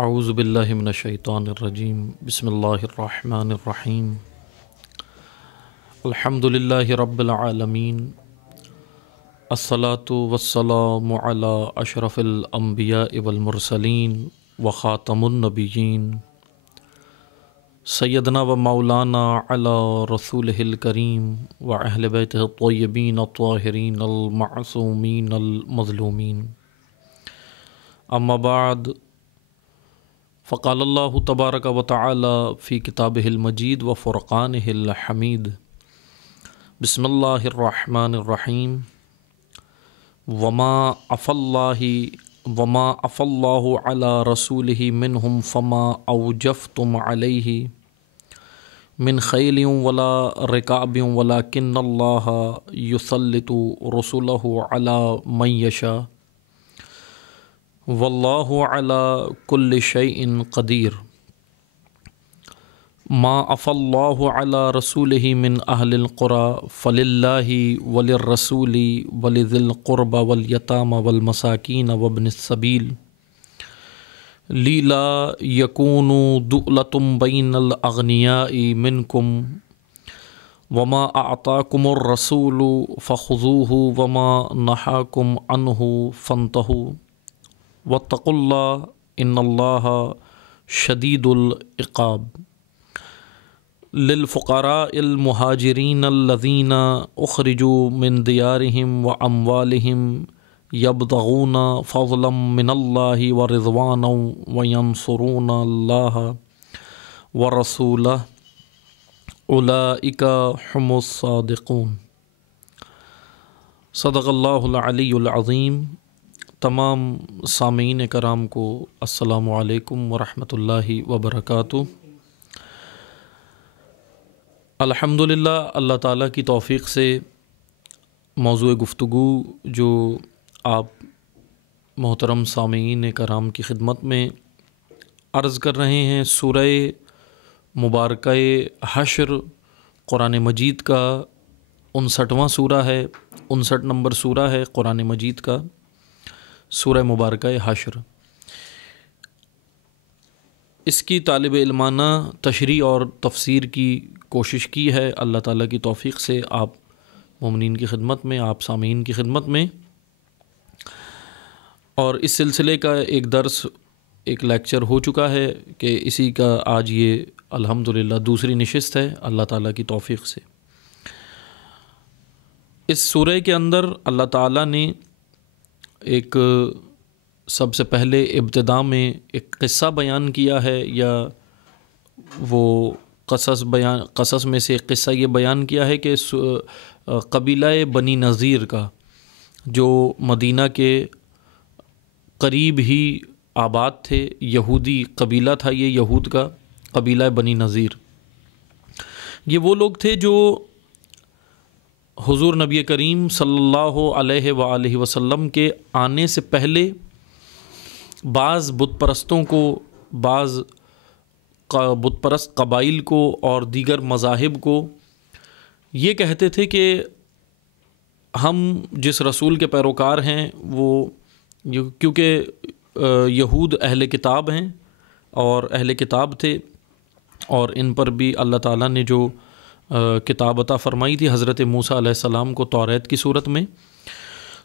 اعوذ باللہ من الشیطان الرجیم بسم اللہ الرحمن الرحیم الحمد للہ رب العالمین الصلاۃ والسلام علی اشرف الانبیاء والمرسلین وخاتم النبیین سیدنا و مولانا علی رسولہ الکریم و اہل بیتہ الطیبین الطاہرین المعصومین المظلومین اما بعد فقال اللہ تبارک و تعالی فی کتابہ المجید و فرقانہ الحمید بسم اللہ الرحمن الرحیم وما عفا اللہ علی رسولہ منہم فما اوجفتم علیہ من خیل ولا رکاب ولکن اللہ یسلط رسلہ علی من یشاء واللہ علی کل شیء قدیر ما عفا اللہ علی رسولہ من اہل القری فللہ وللرسول ولذی القربى والیتامى والمساکین وابن السبیل لا یکونوا دؤلة بین الاغنیاء منکم وما اعطاکم الرسول فخذوہ وما نہاکم عنہ فانتہوا واتقوا اللہ ان اللہ شدید العقاب للفقراء المہاجرین الذین اخرجوا من دیارہم واموالہم یبتغون فضلا من اللہ ورضوانا وینصرون اللہ ورسولہ اولئک هم الصادقون۔ صدق اللہ العلی العظیم۔ تمام سامعین کرام کو السلام علیکم ورحمۃ اللہ وبرکاتہ۔ الحمدللہ اللہ تعالیٰ کی توفیق سے موضوع گفتگو جو آپ محترم سامعین کرام کی خدمت میں عرض کر رہے ہیں، سورہ مبارکہ حشر قرآن مجید کا 59واں سورہ ہے، 59 نمبر سورہ ہے قرآن مجید کا، سورہ مبارکہ حشر۔ اس کی طالب علمانہ تشریح اور تفسیر کی کوشش کی ہے اللہ تعالیٰ کی توفیق سے آپ مومنین کی خدمت میں، آپ سامعین کی خدمت میں، اور اس سلسلے کا ایک درس، ایک لیکچر ہو چکا ہے کہ اسی کا آج یہ الحمدللہ دوسری نشست ہے اللہ تعالیٰ کی توفیق سے۔ اس سورہ کے اندر اللہ تعالیٰ نے ایک سب سے پہلے ابتدا میں ایک قصہ بیان کیا ہے، یا وہ قصص میں سے ایک قصہ یہ بیان کیا ہے کہ قبیلہ بنی نذیر کا، جو مدینہ کے قریب ہی آباد تھے، یہودی قبیلہ تھا، یہ یہود کا قبیلہ بنی نذیر، یہ وہ لوگ تھے جو حضور نبی کریم صلی اللہ علیہ وآلہ وسلم کے آنے سے پہلے بعض بت پرستوں کو، بعض بت پرست قبائل کو اور دیگر مذاہب کو یہ کہتے تھے کہ ہم جس رسول کے پیروکار ہیں وہ، کیونکہ یہود اہل کتاب ہیں اور اہل کتاب تھے، اور ان پر بھی اللہ تعالیٰ نے جو کتاب عطا فرمائی تھی حضرت موسیٰ علیہ السلام کو توریت کی صورت میں،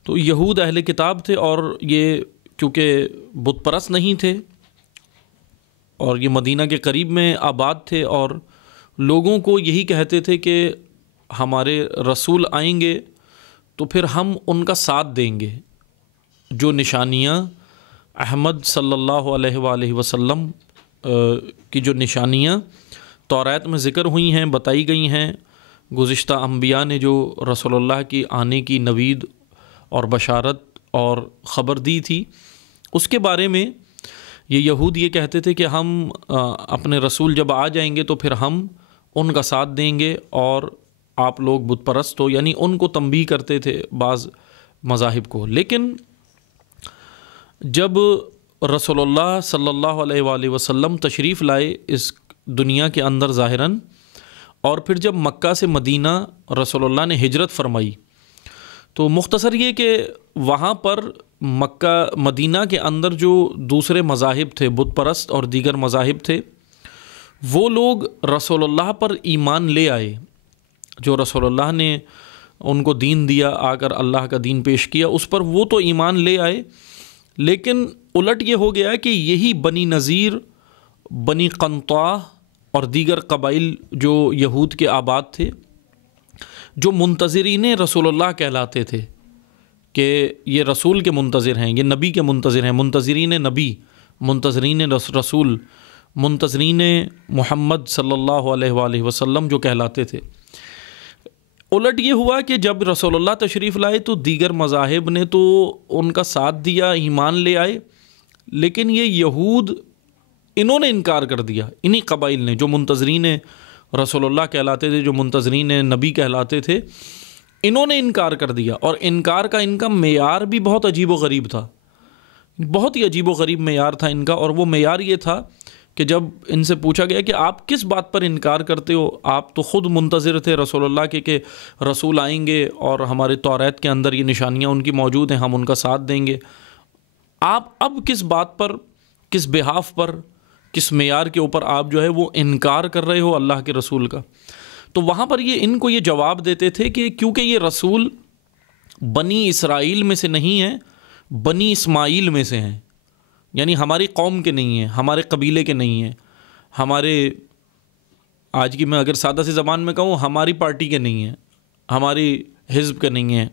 تو یہود اہل کتاب تھے، اور یہ کیونکہ بت پرست نہیں تھے اور یہ مدینہ کے قریب میں آباد تھے، اور لوگوں کو یہی کہتے تھے کہ ہمارے رسول آئیں گے تو پھر ہم ان کا ساتھ دیں گے، جو نشانیاں احمد صلی اللہ علیہ وآلہ وسلم کی جو نشانیاں توریت میں ذکر ہوئی ہیں، بتائی گئی ہیں، گزشتہ انبیاء نے جو رسول اللہ کی آنے کی نوید اور بشارت اور خبر دی تھی، اس کے بارے میں یہ یہود یہ کہتے تھے کہ ہم اپنے رسول جب آ جائیں گے تو پھر ہم ان کا ساتھ دیں گے، اور آپ لوگ بت پرست ہو، یعنی ان کو تنبیہ کرتے تھے بعض مذاہب کو۔ لیکن جب رسول اللہ صلی اللہ علیہ وآلہ وسلم تشریف لائے اس دنیا کے اندر ظاہراً، اور پھر جب مکہ سے مدینہ رسول اللہ نے ہجرت فرمائی، تو مختصر یہ کہ وہاں پر مکہ مدینہ کے اندر جو دوسرے مذاہب تھے، بت پرست اور دیگر مذاہب تھے، وہ لوگ رسول اللہ پر ایمان لے آئے. جو رسول اللہ نے ان کو دین دیا، آ کر اللہ کا دین پیش کیا، اس پر وہ تو ایمان لے آئے، لیکن الٹ یہ ہو گیا کہ یہی بنی نذیر، بنی قنطاع اور دیگر قبائل جو یہود کے آباد تھے، جو منتظرین رسول اللہ کہلاتے تھے کہ یہ رسول کے منتظر ہیں، یہ نبی کے منتظر ہیں، منتظرین نبی، منتظرین رسول، منتظرین محمد صلی اللہ علیہ وآلہ وسلم جو کہلاتے تھے. الٹ یہ ہوا کہ جب رسول اللہ تشریف لائے تو دیگر مذاہب نے تو ان کا ساتھ دیا، ایمان لے آئے، لیکن یہ یہود انہوں نے انکار کر دیا. انہی قبائل نے جو منتظرین رسول اللہ کہلاتے تھے، جو منتظرین نبی کہلاتے تھے، انہوں نے انکار کر دیا. اور انکار کا ان کا معیار بھی بہت عجیب و غریب تھا، بہت ہی عجیب و غریب معیار تھا ان کا. اور وہ معیار یہ تھا کہ جب ان سے پوچھا گیا کہ آپ کس بات پر انکار کرتے ہو، آپ تو خود منتظر تھے رسول اللہ کے کہ رسول آئیں گے اور ہمارے توریت کے اندر یہ نشانیاں ان کی موجود ہیں، ہم ان کا ساتھ دیں گے، آپ اب کس بات پر، کس بحاف پر، کس معیار کے اوپر آپ جو ہے وہ انکار کر رہے ہو اللہ کے رسول کا. تو وہاں پر یہ ان کو یہ جواب دیتے تھے کہ کیونکہ یہ رسول بنی اسرائیل میں سے نہیں ہیں، بنی اسماعیل میں سے ہیں، یعنی ہماری قوم کے نہیں ہیں، ہمارے قبیلے کے نہیں ہیں، ہمارے، آج کی میں اگر سادہ سی زبان میں کہوں، ہماری پارٹی کے نہیں ہیں، ہماری حزب کے نہیں ہیں،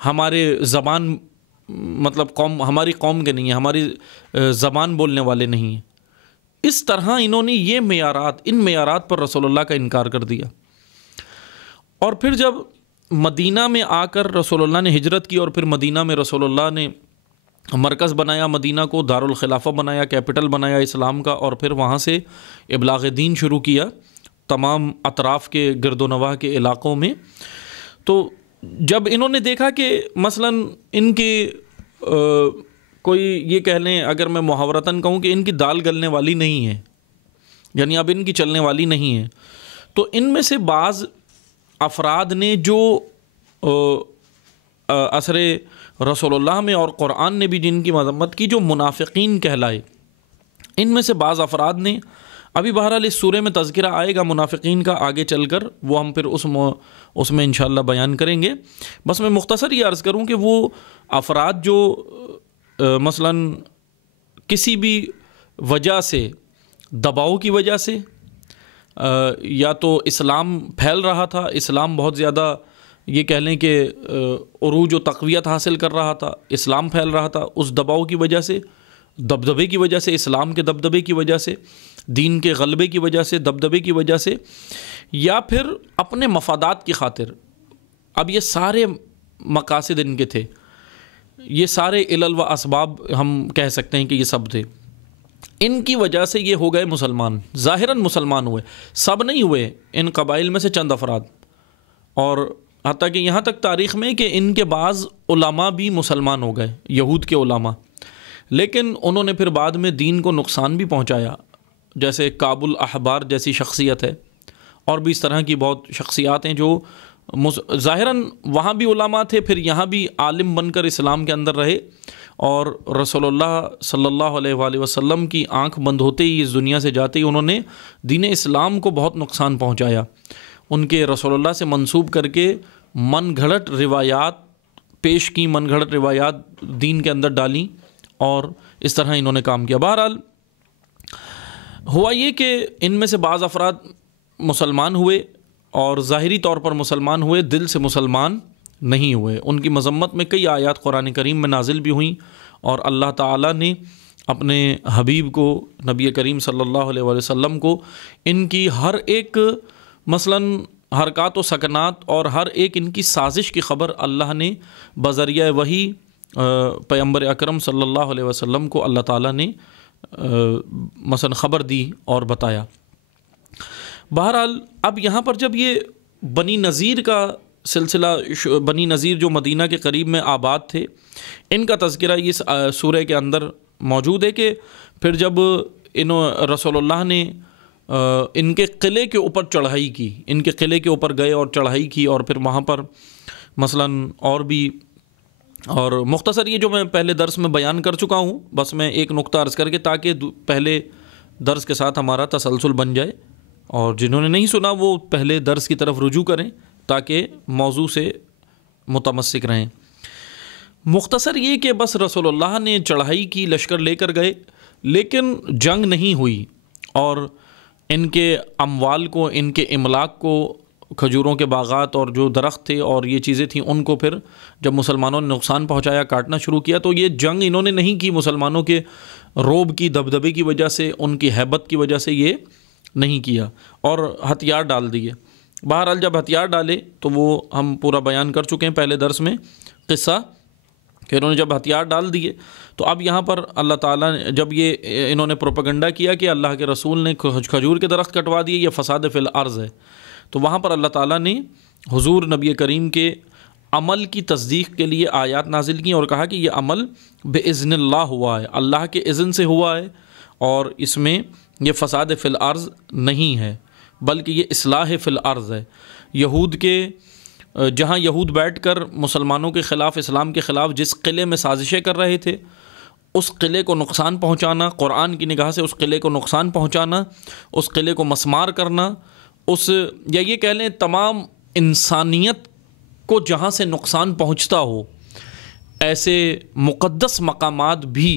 ہمارے زبان مطلب قوم، ہماری قوم کے نہیں ہیں، ہماری زبان بولنے والے نہیں ہیں. اس طرح انہوں نے یہ معیارات، ان معیارات پر رسول اللہ کا انکار کر دیا. اور پھر جب مدینہ میں آ کر رسول اللہ نے ہجرت کی اور پھر مدینہ میں رسول اللہ نے مرکز بنایا، مدینہ کو دارالخلافہ بنایا، کیپٹل بنایا اسلام کا، اور پھر وہاں سے ابلاغ دین شروع کیا تمام اطراف کے گرد و نواح کے علاقوں میں. تو جب انہوں نے دیکھا کہ مثلاً ان کے کوئی یہ کہہ لیں، اگر میں محاورتاً کہوں کہ ان کی دال گلنے والی نہیں ہے، یعنی اب ان کی چلنے والی نہیں ہے، تو ان میں سے بعض افراد نے جو اثر رسول اللہ میں اور قرآن نے بھی جن کی مذمت کی، جو منافقین کہلائے، ان میں سے بعض افراد نے، ابھی بہرحال اس سورہ میں تذکرہ آئے گا منافقین کا آگے چل کر، وہ ہم پھر اس میں انشاءاللہ بیان کریں گے. بس میں مختصر یہ عرض کروں کہ وہ افراد جو مثلاً کسی بھی وجہ سے، دباؤ کی وجہ سے، یا تو اسلام پھیل رہا تھا، اسلام بہت زیادہ یہ کہہ لیں کہ عروج و تقویت حاصل کر رہا تھا، اسلام پھیل رہا تھا، اس دباؤ کی وجہ سے، دبدبے کی وجہ سے، اسلام کے دبدبے کی وجہ سے، دین کے غلبے کی وجہ سے، دبدبے کی وجہ سے، یا پھر اپنے مفادات کی خاطر. اب یہ سارے مقاصد ان کے تھے، یہ سارے علل و اسباب ہم کہہ سکتے ہیں کہ یہ سب تھے. ان کی وجہ سے یہ ہو گئے مسلمان، ظاہراً مسلمان ہوئے، سب نہیں ہوئے، ان قبائل میں سے چند افراد. اور حتیٰ کہ یہاں تک تاریخ میں کہ ان کے بعض علماء بھی مسلمان ہو گئے، یہود کے علماء، لیکن انہوں نے پھر بعد میں دین کو نقصان بھی پہنچایا، جیسے کعب الاحبار جیسی شخصیت ہے، اور بھی اس طرح کی بہت شخصیات ہیں جو ظاہراً وہاں بھی علماء تھے، پھر یہاں بھی عالم بن کر اسلام کے اندر رہے، اور رسول اللہ صلی اللہ علیہ وآلہ وسلم کی آنکھ بند ہوتے ہی، اس دنیا سے جاتے ہی، انہوں نے دین اسلام کو بہت نقصان پہنچایا. ان کے رسول اللہ سے منسوب کر کے من گھڑت روایات پیش کی، من گھڑت روایات دین کے اندر ڈالیں، اور اس طرح انہوں نے کام کیا. بہرحال ہوا یہ کہ ان میں سے بعض افراد مسلمان ہوئے، اور ظاہری طور پر مسلمان ہوئے، دل سے مسلمان نہیں ہوئے. ان کی مذمت میں کئی آیات قرآن کریم میں نازل بھی ہوئیں، اور اللہ تعالیٰ نے اپنے حبیب کو، نبی کریم صلی اللہ علیہ وآلہ وسلم کو، ان کی ہر ایک مثلاً حرکات و سکنات اور ہر ایک ان کی سازش کی خبر اللہ نے بذریعہ وحی پیغمبر اکرم صلی اللہ علیہ وسلم کو اللہ تعالیٰ نے مثلا خبر دی اور بتایا. بہرحال اب یہاں پر جب یہ بنی نذیر کا سلسلہ، بنی نذیر جو مدینہ کے قریب میں آباد تھے، ان کا تذکرہ اس سورہ کے اندر موجود ہے کہ پھر جب رسول اللہ نے ان کے قلعے کے اوپر چڑھائی کی، ان کے قلعے کے اوپر گئے اور چڑھائی کی، اور پھر وہاں پر مثلاً اور بھی اور مختصر یہ جو میں پہلے درس میں بیان کر چکا ہوں، بس میں ایک نقطہ عرض کر کے تاکہ پہلے درس کے ساتھ ہمارا تسلسل بن جائے، اور جنہوں نے نہیں سنا وہ پہلے درس کی طرف رجوع کریں تاکہ موضوع سے متمسک رہیں۔ مختصر یہ کہ بس رسول اللہ نے چڑھائی کی، لشکر لے کر گئے، لیکن جنگ نہیں ہوئی، اور ان کے اموال کو، ان کے املاک کو، کھجوروں کے باغات اور جو درخت تھے اور یہ چیزیں تھیں، ان کو پھر جب مسلمانوں نے نقصان پہنچایا، کاٹنا شروع کیا، تو یہ جنگ انہوں نے نہیں کی مسلمانوں کے روب کی، دبدبے کی وجہ سے، ان کی ہیبت کی وجہ سے یہ نہیں کیا، اور ہتھیار ڈال دیے۔ بہرحال جب ہتھیار ڈالے تو وہ ہم پورا بیان کر چکے ہیں پہلے درس میں قصہ، کہ انہوں نے جب ہتھیار ڈال دیے تو اب یہاں پر اللہ تعالیٰ نے جب یہ انہوں نے پروپیگنڈا کیا کہ اللہ کے رسول نے کھجور کے درخت کٹوا دیے، یہ فساد فی الارض ہے، تو وہاں پر اللہ تعالیٰ نے حضور نبی کریم کے عمل کی تصدیق کے لیے آیات نازل کی اور کہا کہ یہ عمل بِإِذْنِ اللہ ہوا ہے، اللہ کے اذن سے ہوا ہے، اور اس میں یہ فساد فی الارض نہیں ہے بلکہ یہ اصلاح فی الارض ہے۔ یہود کے جہاں یہود بیٹھ کر مسلمانوں کے خلاف، اسلام کے خلاف جس قلعے میں سازشیں کر رہے تھے، اس قلعے کو نقصان پہنچانا، قرآن کی نگاہ سے اس قلعے کو نقصان پہنچانا، اس قلعے کو مسمار کرنا، یا یہ کہہ لیں تمام انسانیت کو جہاں سے نقصان پہنچتا ہو، ایسے مقدس مقامات بھی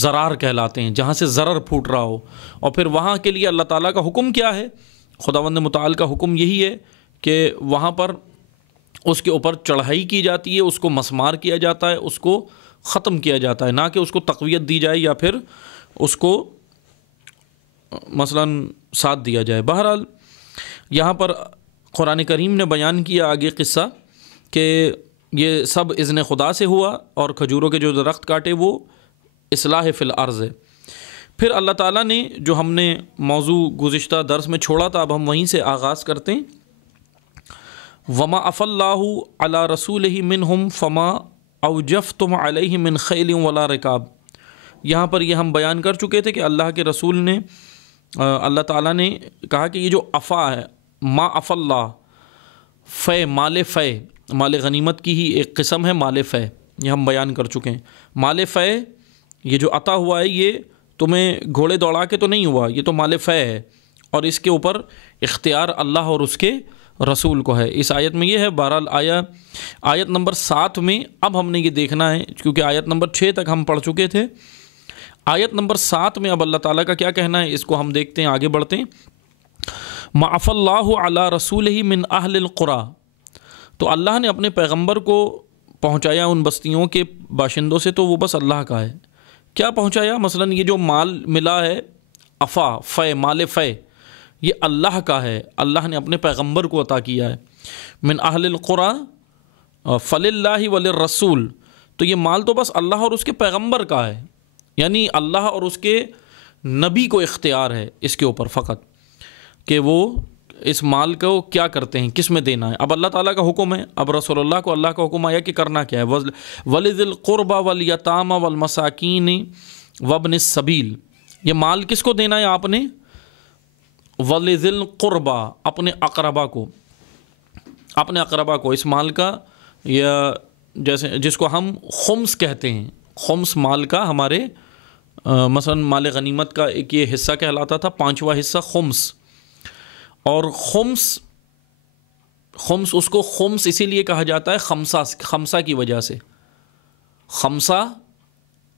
ضرار کہلاتے ہیں، جہاں سے ضرر پھوٹ رہا ہو۔ اور پھر وہاں کے لیے اللہ تعالیٰ کا حکم کیا ہے؟ خداوند متعال کا حکم یہی ہے کہ وہاں پر اس کے اوپر چڑھائی کی جاتی ہے، اس کو مسمار کیا جاتا ہے، اس کو ختم کیا جاتا ہے، نہ کہ اس کو تقویت دی جائے یا پھر اس کو مثلاً ساتھ دیا جائے۔ بہرحال یہاں پر قرآن کریم نے بیان کیا آگے قصہ کہ یہ سب اذن خدا سے ہوا، اور کھجوروں کے جو درخت کاٹے وہ اصلاح فی الارض ہے۔ پھر اللہ تعالیٰ نے جو ہم نے موضوع گزشتہ درس میں چھوڑا تھا، اب ہم وہیں سے آغاز کرتے ہیں۔ وما عفا اللہ علی رسولہ منہم فما اوجفتم علیہ من خیل ولا رکاب۔ یہاں پر یہ ہم بیان کر چکے تھے کہ اللہ کے رسول نے، اللہ تعالیٰ نے کہا کہ یہ جو عفا ہے، ما عفا اللہ، فے، مال فے، مال غنیمت کی ہی ایک قسم ہے مال فے، یہ ہم بیان کر چکے ہیں۔ مال فے یہ جو عطا ہوا ہے، یہ تمہیں گھوڑے دوڑا کے تو نہیں ہوا، یہ تو مال فے ہے، اور اس کے اوپر اختیار اللہ اور اس کے رسول کو ہے۔ اس آیت میں یہ ہے۔ بہرحال آیت نمبر 7 میں اب ہم نے یہ دیکھنا ہے، کیونکہ آیت نمبر 6 تک ہم پڑھ چکے تھے، آیت نمبر 7 میں اب اللہ تعالیٰ کا کیا کہنا ہے، اس کو ہم دیکھتے ہیں، آگے بڑھتے ہیں۔ ما عفا اللہ علی رسولہ من اہل القری، تو اللہ نے اپنے پیغمبر کو پہنچایا ان بستیوں کے باشندوں سے، تو وہ بس اللہ کا ہے۔ کیا پہنچایا؟ مثلاً یہ جو مال ملا ہے، عفا، فے، مال فے، یہ اللہ کا ہے، اللہ نے اپنے پیغمبر کو عطا کیا ہے۔ من اہل القری فللہ وللرسول، تو یہ مال تو بس اللہ اور اس کے پیغمبر کا ہے، یعنی اللہ اور اس کے نبی کو اختیار ہے اس کے اوپر فقط، کہ وہ اس مال کو کیا کرتے ہیں، کس میں دینا ہے۔ اب اللہ تعالیٰ کا حکم ہے، اب رسول اللہ کو اللہ کا حکم آیا کہ کرنا کیا ہے۔ وَلِذِي الْقُرْبَى وَالْيَتَامَى وَالْمَسَاكِينِ وَابْنِ السَّبِيلِ، یہ مال کس کو دینا ہے آپ نے؟ وَلِذِي الْقُرْبَى، اپنے اقربا کو، اپنے اقربا کو اس مال کا، یا جیسے جس کو ہم خمس کہتے ہیں، خمس مال کا ہمارے مثلا مال غنیمت کا ایک یہ حصہ کہلاتا تھا، 5واں حصہ خمس، اور خمس اس کو خمس اسی لیے کہا جاتا ہے خمسہ کی وجہ سے۔ خمسہ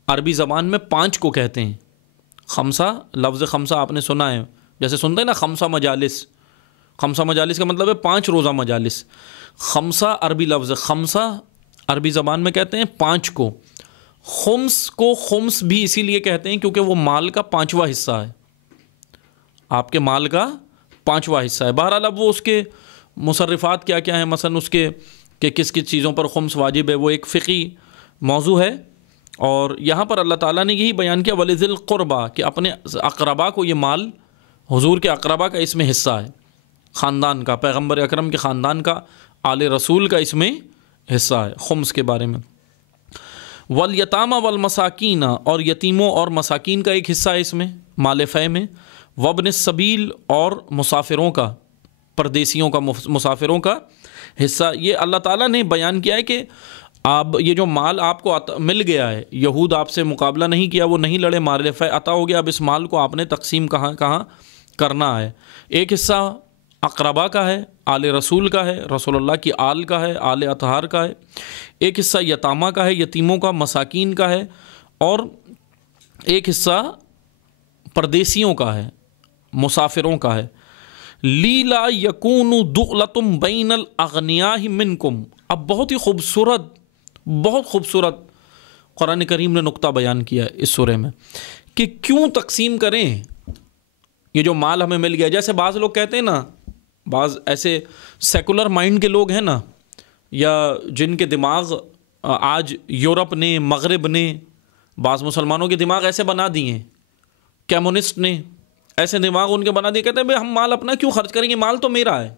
عربی زبان میں 5 کو کہتے ہیں۔ خمسہ، لفظ خمسہ آپ نے سنا ہے، جیسے سنتے ہیں نا خمسہ مجالس، خمسہ مجالس کا مطلب ہے 5 روزہ مجالس۔ خمسہ عربی لفظ، خمسہ عربی زبان میں کہتے ہیں 5 کو۔ خمس کو خمس بھی اسی لیے کہتے ہیں کیونکہ وہ مال کا 5واں حصہ ہے، آپ کے مال کا 5واں حصہ ہے۔ بہرحال اب وہ اس کے مصرفات کیا کیا ہیں، مثلا اس کے کہ کس کس چیزوں پر خمس واجب ہے، وہ ایک فقہی موضوع ہے، اور یہاں پر اللہ تعالیٰ نے یہی بیان کیا وَلِذِي الْقُرْبَى، کہ اپنے اقربا کو یہ مال، حضور کے اقربا کا اس میں حصہ ہے، خاندان کا، پیغمبر اکرم کے خاندان کا، آل رسول کا اس میں حصہ ہے خمس کے بارے میں۔ وَالْيَتَامَى وَالْمَسَاكِينَ، اور یتیموں اور مساکین کا ایک حصہ ہے اس میں مال فے میں۔ وَابْنِ السَّبِيلِ، اور مسافروں کا، پردیسیوں کا، مسافروں کا حصہ۔ یہ اللہ تعالیٰ نے بیان کیا ہے کہ اب یہ جو مال آپ کو مل گیا ہے، یہود آپ سے مقابلہ نہیں کیا، وہ نہیں لڑے، مال فے عطا ہو گیا، اب اس مال کو آپ نے تقسیم کہاں کرنا ہے۔ ایک حصہ اقربا کا ہے، آل رسول کا ہے، رسول اللہ کی آل کا ہے، آل اطہار کا ہے، ایک حصہ یتامہ کا ہے، یتیموں کا، مساکین کا ہے، اور ایک حصہ پردیسیوں کا ہے، مسافروں کا ہے۔ لیلا یکون دغلتم بین الاغنیاء منکم۔ اب بہت ہی خوبصورت قرآن کریم نے نقطہ بیان کیا ہے اس سورہ میں کہ کیوں تقسیم کریں یہ جو مال ہمیں مل گیا۔ جیسے بعض لوگ کہتے ہیں نا، بعض ایسے سیکولر مائنڈ کے لوگ ہیں نا، یا جن کے دماغ آج یورپ نے، مغرب نے، بعض مسلمانوں کے دماغ ایسے بنا دیے ہیں، کمیونسٹ نے ایسے دماغ ان کے بنا دیے، کہتے ہیں بھئی ہم مال اپنا کیوں خرچ کریں گے، مال تو میرا ہے،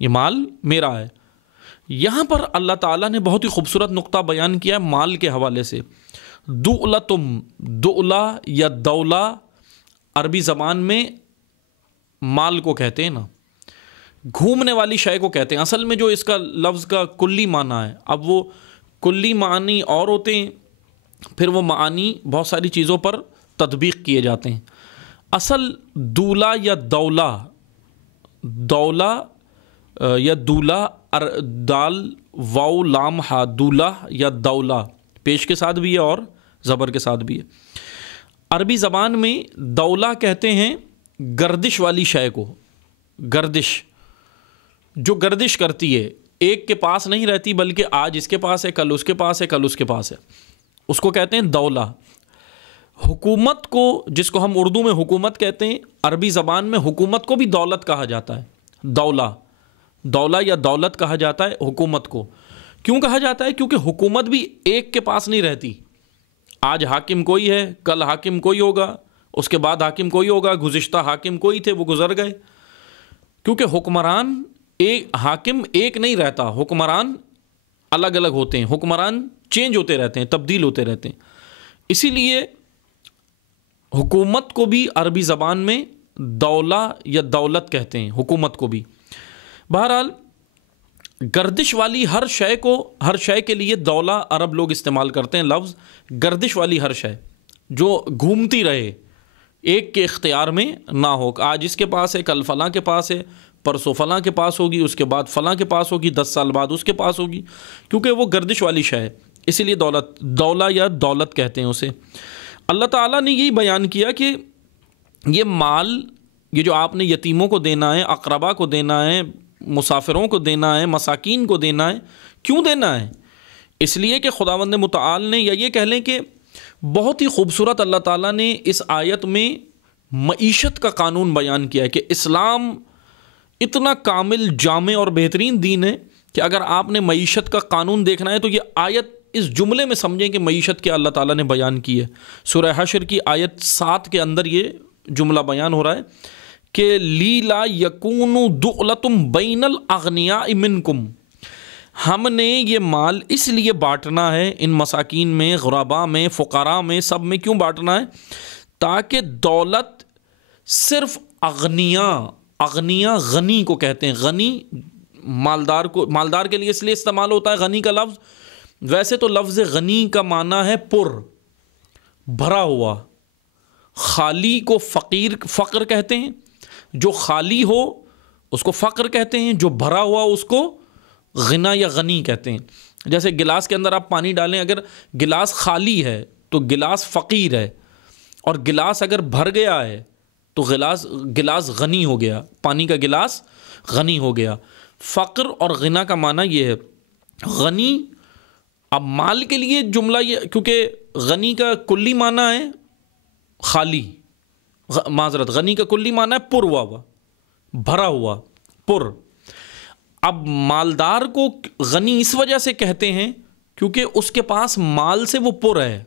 یہ مال میرا ہے۔ یہاں پر اللہ تعالیٰ نے بہت ہی خوبصورت نقطہ بیان کیا ہے مال کے حوالے سے۔ دؤلتم، دؤلہ یا دولہ عربی زبان میں مال کو کہتے ہیں نا، گھومنے والی شے کو کہتے ہیں۔ اصل میں جو اس کا لفظ کا کلی معنی ہے، اب وہ کلی معنی اور ہوتے ہیں، پھر وہ معانی بہت ساری چیزوں پر تطبیق کیے جاتے ہیں۔ اصل دولہ یا دولہ، دولہ یا دولہ، دال واو لام ہا، دولہ یا دولہ پیش کے ساتھ بھی ہے اور زبر کے ساتھ بھی ہے۔ عربی زبان میں دولہ کہتے ہیں گردش والی شے کو، گردش جو گردش کرتی ہے، ایک کے پاس نہیں رہتی بلکہ آج اس کے پاس ہے، کل اس کے پاس ہے، کل اس کے پاس ہے، اس کو کہتے ہیں دولہ۔ حکومت کو، جس کو ہم اردو میں حکومت کہتے ہیں، عربی زبان میں حکومت کو بھی دولت کہا جاتا ہے، دولہ، دولہ یا دولت کہا جاتا ہے حکومت کو۔ کیوں کہا جاتا ہے؟ کیونکہ حکومت بھی ایک کے پاس نہیں رہتی، آج حاکم کوئی ہے، کل حاکم کوئی ہوگا، اس کے بعد حاکم کوئی ہوگا، گزشتہ حاکم کوئی تھے وہ گزر گئے، کیونکہ حکمران حاکم ایک نہیں رہتا، حکمران الگ الگ ہوتے ہیں، حکمران چینج ہوتے رہتے ہیں، تبدیل ہوتے رہتے ہیں۔ اسی لیے حکومت کو بھی عربی زبان میں دولہ یا دولت کہتے ہیں، حکومت کو بھی۔ بہرحال گردش والی ہر شے کو، ہر شے کے لیے دولہ عرب لوگ استعمال کرتے ہیں لفظ، گردش والی ہر شے جو گھومتی رہے، ایک کے اختیار میں نہ ہو، آج اس کے پاس ہے، کل فلاں کے پاس ہے، پرسوں فلاں کے پاس ہوگی، اس کے بعد فلاں کے پاس ہوگی، 10 سال بعد اس کے پاس ہوگی، کیونکہ وہ گردش والی شے ہے، اسی لیے دولت، دولہ یا دولت کہتے ہیں اسے۔ اللہ تعالیٰ نے یہی بیان کیا کہ یہ مال، یہ جو آپ نے یتیموں کو دینا ہے، اقربا کو دینا ہے، مسافروں کو دینا ہے، مساکین کو دینا ہے، کیوں دینا ہے؟ اس لیے کہ خداوند متعال نے، یا یہ کہہ لیں کہ بہت ہی خوبصورت اللہ تعالیٰ نے اس آیت میں معیشت کا قانون بیان کیا ہے کہ اسلام اتنا کامل، جامع اور بہترین دین ہے کہ اگر آپ نے معیشت کا قانون دیکھنا ہے تو یہ آیت اس جملے میں سمجھیں کہ معیشت کیا اللہ تعالیٰ نے بیان کی ہے۔ سورہ حشر کی آیت 7 کے اندر یہ جملہ بیان ہو رہا ہے کہ لیلا یکون دغلتم بین الاغنیاء منکم، ہم نے یہ مال اس لیے بانٹنا ہے ان مساکین میں، غرباء میں، فقراء میں، سب میں کیوں بانٹنا ہے؟ تاکہ دولت صرف اغنیاء غنی کو کہتے ہیں، غنی مالدار کو، مالدار کے لیے اس لیے استعمال ہوتا ہے غنی کا لفظ، ویسے تو لفظ غنی کا معنی ہے پر، بھرا ہوا، خالی کو فقر کہتے ہیں، جو خالی ہو اس کو فقر کہتے ہیں، جو بھرا ہوا اس کو غنا یا غنی کہتے ہیں۔ جیسے گلاس کے اندر آپ پانی ڈالیں، اگر گلاس خالی ہے تو گلاس فقیر ہے، اور گلاس اگر بھر گیا ہے تو گلاس غنی ہو گیا، پانی کا گلاس غنی ہو گیا۔ فقر اور غنا کا معنی یہ ہے، غنی۔ اب مال کے لیے جملہ یہ، کیونکہ غنی کا کلی معنی ہے خالی، معذرت، غنی کا کلی معنی ہے پر ہوا، بھرا ہوا، پر۔ اب مالدار کو غنی اس وجہ سے کہتے ہیں کیونکہ اس کے پاس مال سے وہ پر ہے،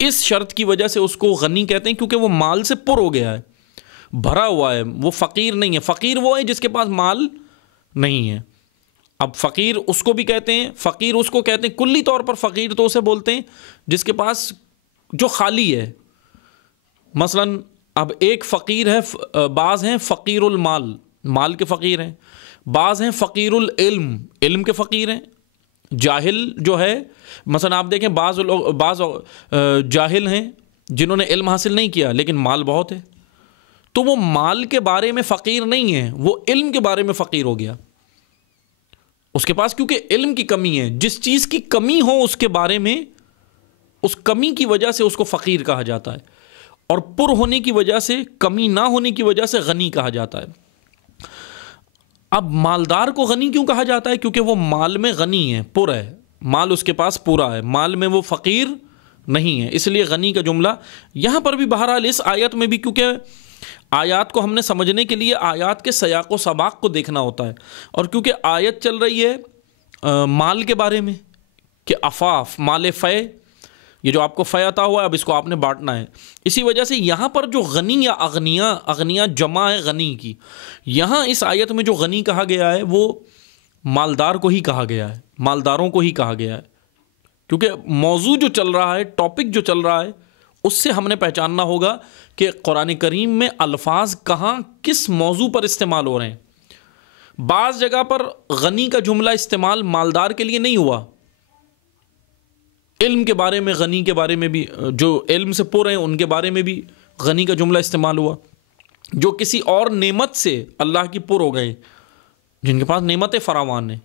اس شرط کی وجہ سے اس کو غنی کہتے ہیں کیونکہ وہ مال سے پر ہو گیا ہے، بھرا ہوا ہے، وہ فقیر نہیں ہے۔ فقیر وہ ہے جس کے پاس مال نہیں ہے۔ اب فقیر اس کو بھی کہتے ہیں، فقیر اس کو کہتے ہیں، کلی طور پر فقیر تو اسے بولتے ہیں جس کے پاس جو خالی ہے۔ مثلا اب ایک فقیر ہے، بعض ہیں فقیر المال، مال کے فقیر ہیں، بعض ہیں فقیر العلم، علم کے فقیر ہیں، جاہل جو ہے، مثلا آپ دیکھیں بعض جاہل ہیں جنہوں نے علم حاصل نہیں کیا لیکن مال بہت ہے، تو وہ مال کے بارے میں فقیر نہیں ہے، وہ علم کے بارے میں فقیر ہو گیا. اس کے پاس کیونکہ علم کی کمی ہے، جس چیز کی کمی ہو اس کے بارے میں، اس کمی کی وجہ سے اس کو فقیر کہا جاتا ہے، اور پر ہونے کی وجہ سے، کمی نہ ہونے کی وجہ سے غنی کہا جاتا ہے. اب مالدار کو غنی کیوں کہا جاتا ہے؟ کیونکہ وہ مال میں غنی ہے، پر ہے، مال اس کے پاس پورا ہے، مال میں وہ فقیر نہیں ہے، اس لیے غنی کا جملہ یہاں پر بھی. بہرحال اس آیت میں بھی، کیونکہ آیات کو ہم نے سمجھنے کے لیے آیات کے سیاق و سباق کو دیکھنا ہوتا ہے، اور کیونکہ آیت چل رہی ہے مال کے بارے میں کہ افاف مال فے، یہ جو آپ کو فے عطا ہوا ہے اب اس کو آپ نے بانٹنا ہے، اسی وجہ سے یہاں پر جو غنی یا اغنیا جمع ہے غنی کی، یہاں اس آیت میں جو غنی کہا گیا ہے وہ مالدار کو ہی کہا گیا ہے، مالداروں کو ہی کہا گیا ہے، کیونکہ موضوع جو چل رہا ہے، ٹاپک جو چل رہا ہے، اس سے ہم نے پہچاننا ہوگا کہ قرآن کریم میں الفاظ کہاں کس موضوع پر استعمال ہو رہے ہیں. بعض جگہ پر غنی کا جملہ استعمال مالدار کے لیے نہیں ہوا، علم کے بارے میں، غنی کے بارے میں بھی، جو علم سے پر ہیں ان کے بارے میں بھی غنی کا جملہ استعمال ہوا، جو کسی اور نعمت سے اللہ کی پر ہو گئے، جن کے پاس نعمت فراوان ہے.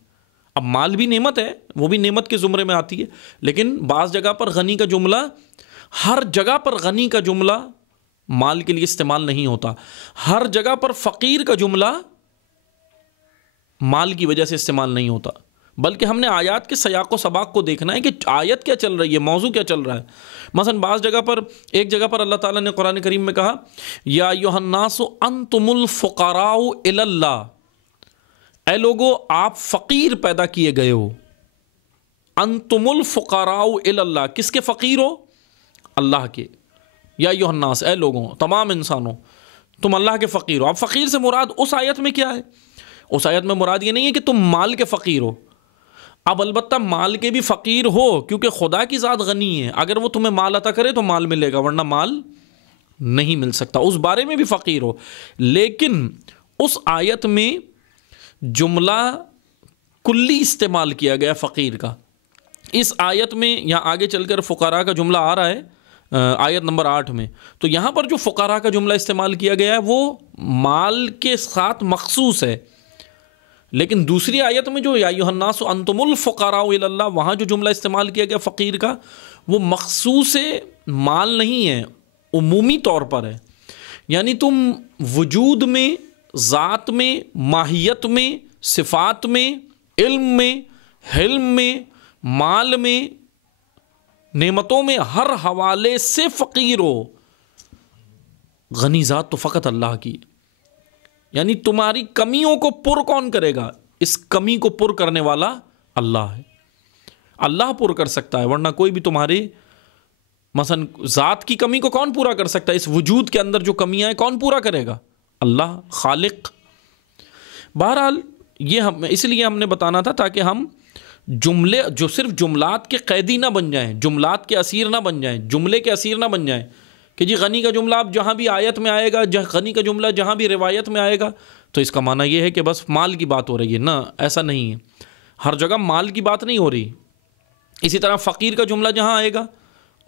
اب مال بھی نعمت ہے، وہ بھی نعمت کے زمرے میں آتی ہے، لیکن بعض جگہ پر غنی کا جملہ، ہر جگہ پر غنی کا جملہ مال کے لیے استعمال نہیں ہوتا، ہر جگہ پر فقیر کا جملہ مال کی وجہ سے استعمال نہیں ہوتا، بلکہ ہم نے آیات کے سیاق و سباق کو دیکھنا ہے کہ آیت کیا چل رہی ہے، موضوع کیا چل رہا ہے. مثلا بعض جگہ پر، ایک جگہ پر اللہ تعالیٰ نے قرآن کریم میں کہا یا ایھا الناس انتم الفقراء الی اللہ، اے لوگو آپ فقیر پیدا کیے گئے ہو. انتم الفقراء الی اللہ، کس کے فقیر ہو؟ اللہ کے. یا ایھا الناس، اے لوگوں، تمام انسانوں، تم اللہ کے فقیر ہو. اب فقیر سے مراد اس آیت میں کیا ہے؟ اس آیت میں مراد یہ نہیں ہے کہ تم مال کے فقیر ہو. اب البتہ مال کے بھی فقیر ہو، کیونکہ خدا کی ذات غنی ہے، اگر وہ تمہیں مال عطا کرے تو مال ملے گا، ورنہ مال نہیں مل سکتا، اس بارے میں بھی فقیر ہو. لیکن اس آیت میں جملہ کلی استعمال کیا گیا فقیر کا. اس آیت میں یہاں آگے چل کر فقراء کا جملہ آ رہا ہے آیت نمبر 8 میں، تو یہاں پر جو فقراء کا جملہ استعمال کیا گیا ہے وہ مال کے ساتھ مخصوص ہے. لیکن دوسری آیت میں جو یا ایھا الناس انتم الفقراء الی اللہ، وہاں جو جملہ استعمال کیا گیا فقیر کا، وہ مخصوص مال نہیں ہے، عمومی طور پر ہے. یعنی تم وجود میں، ذات میں، ماہیت میں، صفات میں، علم میں، حلم میں، مال میں، نعمتوں میں، ہر حوالے سے فقیر ہو. غنی ذات تو فقط اللہ کی، یعنی تمہاری کمیوں کو پر کون کرے گا؟ اس کمی کو پر کرنے والا اللہ ہے. اللہ پر کر سکتا ہے، ورنہ کوئی بھی تمہارے مثلا ذات کی کمی کو کون پورا کر سکتا ہے؟ اس وجود کے اندر جو کمیاں ہیں کون پورا کرے گا؟ اللہ خالق. بہرحال یہ اس لیے ہم نے بتانا تھا تاکہ ہم جملے جو صرف جملات کے قیدی نہ بن جائیں، جملات کے اسیر نہ بن جائیں، جملے کے اسیر نہ بن جائیں کہ جی غنی کا جملہ اب جہاں بھی آیت میں آئے گا، غنی کا جملہ جہاں بھی روایت میں آئے گا تو اس کا معنی یہ ہے کہ بس مال کی بات ہو رہی ہے. نہ، ایسا نہیں ہے، ہر جگہ مال کی بات نہیں ہو رہی. اسی طرح فقیر کا جملہ جہاں آئے گا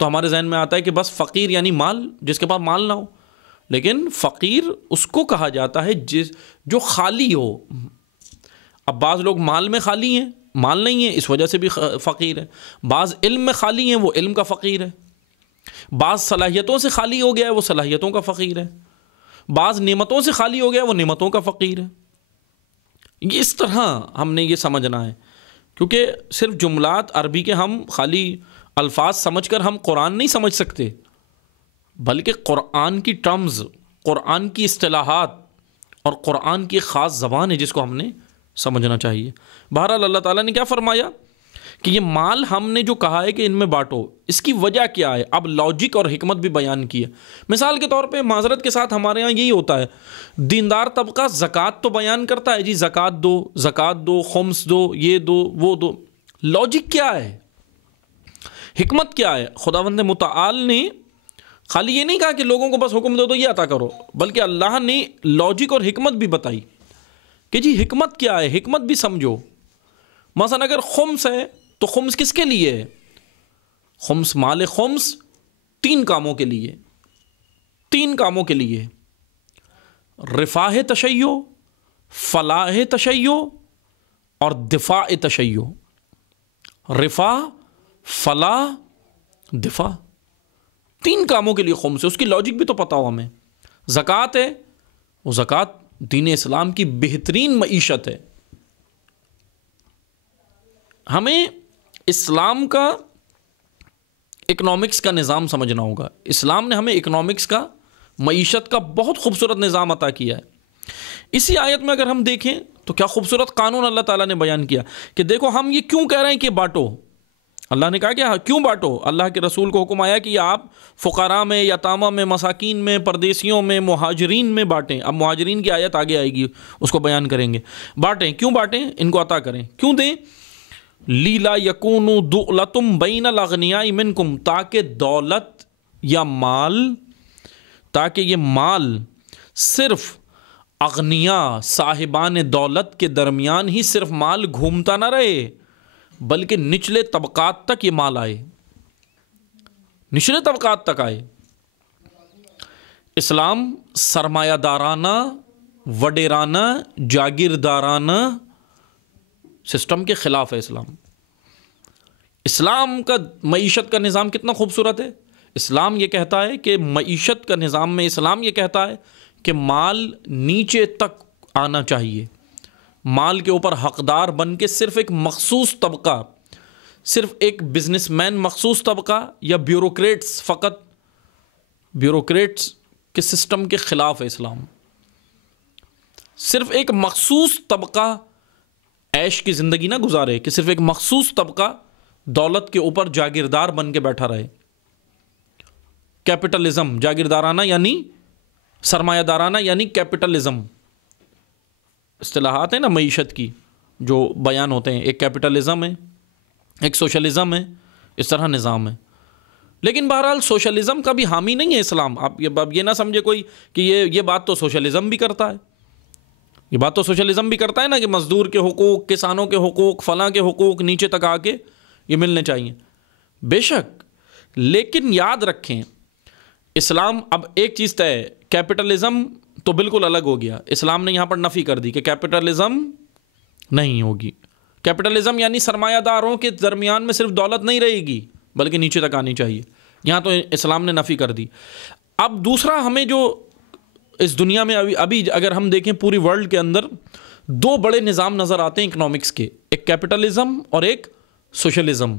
تو ہمارے ذہن میں آتا ہے کہ بس فقیر یعنی مال، جس کے پاس مال نہ ہو. لیکن فقیر اس کو کہا جاتا ہے جو خالی ہو. اب بعض لوگ مال میں خالی ہیں، مال نہیں ہے، اس وجہ سے بھی فقیر ہے. بعض علم میں خالی ہیں، وہ علم کا فقیر ہے. بعض صلاحیتوں سے خالی ہو گیا ہے، وہ صلاحیتوں کا فقیر ہے. بعض نعمتوں سے خالی ہو گیا، وہ نعمتوں کا فقیر ہے. یہ اس طرح ہم نے یہ سمجھنا ہے، کیونکہ صرف جملات عربی کے ہم خالی الفاظ سمجھ کر ہم قرآن نہیں سمجھ سکتے، بلکہ قرآن کی ٹرمز، قرآن کی اصطلاحات اور قرآن کی خاص زبان ہے جس کو ہم نے سمجھنا چاہیے. بہرحال اللہ تعالیٰ نے کیا فرمایا کہ یہ مال ہم نے جو کہا ہے کہ ان میں بانٹو، اس کی وجہ کیا ہے؟ اب لاجک اور حکمت بھی بیان کی ہے. مثال کے طور پہ معذرت کے ساتھ ہمارے ہاں یہی ہوتا ہے، دیندار طبقہ زکوٰۃ تو بیان کرتا ہے، جی زکوٰۃ دو، زکوٰۃ دو، خمس دو، یہ دو، وہ دو. لاجک کیا ہے؟ حکمت کیا ہے؟ خداوند متعال نے خالی یہ نہیں کہا کہ لوگوں کو بس حکم دے دو یہ عطا کرو، بلکہ اللہ نے لاجک اور حکمت بھی بتائی کہ جی حکمت کیا ہے، حکمت بھی سمجھو. مثلا اگر خمس ہے تو خمس کس کے لیے ہے؟ خمس، مال خمس 3 کاموں کے لیے، 3 کاموں کے لیے: رفاہ تشیع، فلاح تشیع اور دفاع تشیع۔ رفاہ، فلاح، دفاع، 3 کاموں کے لیے خمس ہے۔ اس کی لاجک بھی تو پتا ہو ہمیں۔ زکوٰۃ ہے، وہ زکوٰۃ دین اسلام کی بہترین معیشت ہے۔ ہمیں اسلام کا اکنامکس کا نظام سمجھنا ہوگا۔ اسلام نے ہمیں اکنامکس کا، معیشت کا بہت خوبصورت نظام عطا کیا ہے۔ اسی آیت میں اگر ہم دیکھیں تو کیا خوبصورت قانون اللہ تعالیٰ نے بیان کیا کہ دیکھو ہم یہ کیوں کہہ رہے ہیں کہ بانٹو۔ اللہ نے کہا کہ کیوں بانٹو؟ اللہ کے رسول کو حکم آیا کہ آپ فقراء میں، یتامہ میں، مساکین میں، پردیسیوں میں، مہاجرین میں بانٹیں۔ اب مہاجرین کی آیت آگے آئے گی، اس کو بیان کریں گے۔ بانٹیں، کیوں بانٹیں؟ ان کو عطا کریں، کیوں دیں؟ لیلا یکونوا دؤلتم بین الاغنیاء منکم، تاکہ دولت یا مال، تاکہ یہ مال صرف اغنیاء، صاحبان دولت کے درمیان ہی صرف مال گھومتا نہ رہے، بلکہ نچلے طبقات تک یہ مال آئے، نچلے طبقات تک آئے۔ اسلام سرمایہ دارانہ، وڈیرانہ، جاگیردارانہ سسٹم کے خلاف ہے۔ اسلام کا معیشت کا نظام کتنا خوبصورت ہے۔ اسلام یہ کہتا ہے کہ معیشت کا نظام میں اسلام یہ کہتا ہے کہ مال نیچے تک آنا چاہیے، مال کے اوپر حقدار بن کے صرف ایک مخصوص طبقہ، صرف ایک بزنس مین مخصوص طبقہ یا بیوروکریٹس، فقط بیوروکریٹس کے سسٹم کے خلاف ہے اسلام۔ صرف ایک مخصوص طبقہ عیش کی زندگی نہ گزارے کہ صرف ایک مخصوص طبقہ دولت کے اوپر جاگیردار بن کے بیٹھا رہے۔ کیپٹلزم، جاگیردارانہ یعنی سرمایہ دارانہ یعنی کیپٹلزم، اصطلاحات ہیں نا معیشت کی جو بیان ہوتے ہیں، ایک کیپٹلزم ہے، ایک سوشلزم ہے، اس طرح نظام ہے۔ لیکن بہرحال سوشلزم کا بھی حامی نہیں ہے اسلام۔ آپ یہ نہ سمجھے کوئی کہ یہ بات تو سوشلزم بھی کرتا ہے، یہ بات تو سوشلزم بھی کرتا ہے نا کہ مزدور کے حقوق، کسانوں کے حقوق، فلاں کے حقوق نیچے تک آ کے یہ ملنے چاہیے۔ بے شک، لیکن یاد رکھیں اسلام اب ایک چیز طے ہے، کیپٹلزم تو بالکل الگ ہو گیا۔ اسلام نے یہاں پر نفی کر دی کہ کیپٹلزم نہیں ہوگی۔ کیپٹلزم یعنی سرمایہ داروں کے درمیان میں صرف دولت نہیں رہے گی بلکہ نیچے تک آنی چاہیے، یہاں تو اسلام نے نفی کر دی۔ اب دوسرا ہمیں جو اس دنیا میں ابھی اگر ہم دیکھیں پوری ورلڈ کے اندر 2 بڑے نظام نظر آتے ہیں اکنامکس کے، ایک کیپٹلزم اور ایک سوشلزم۔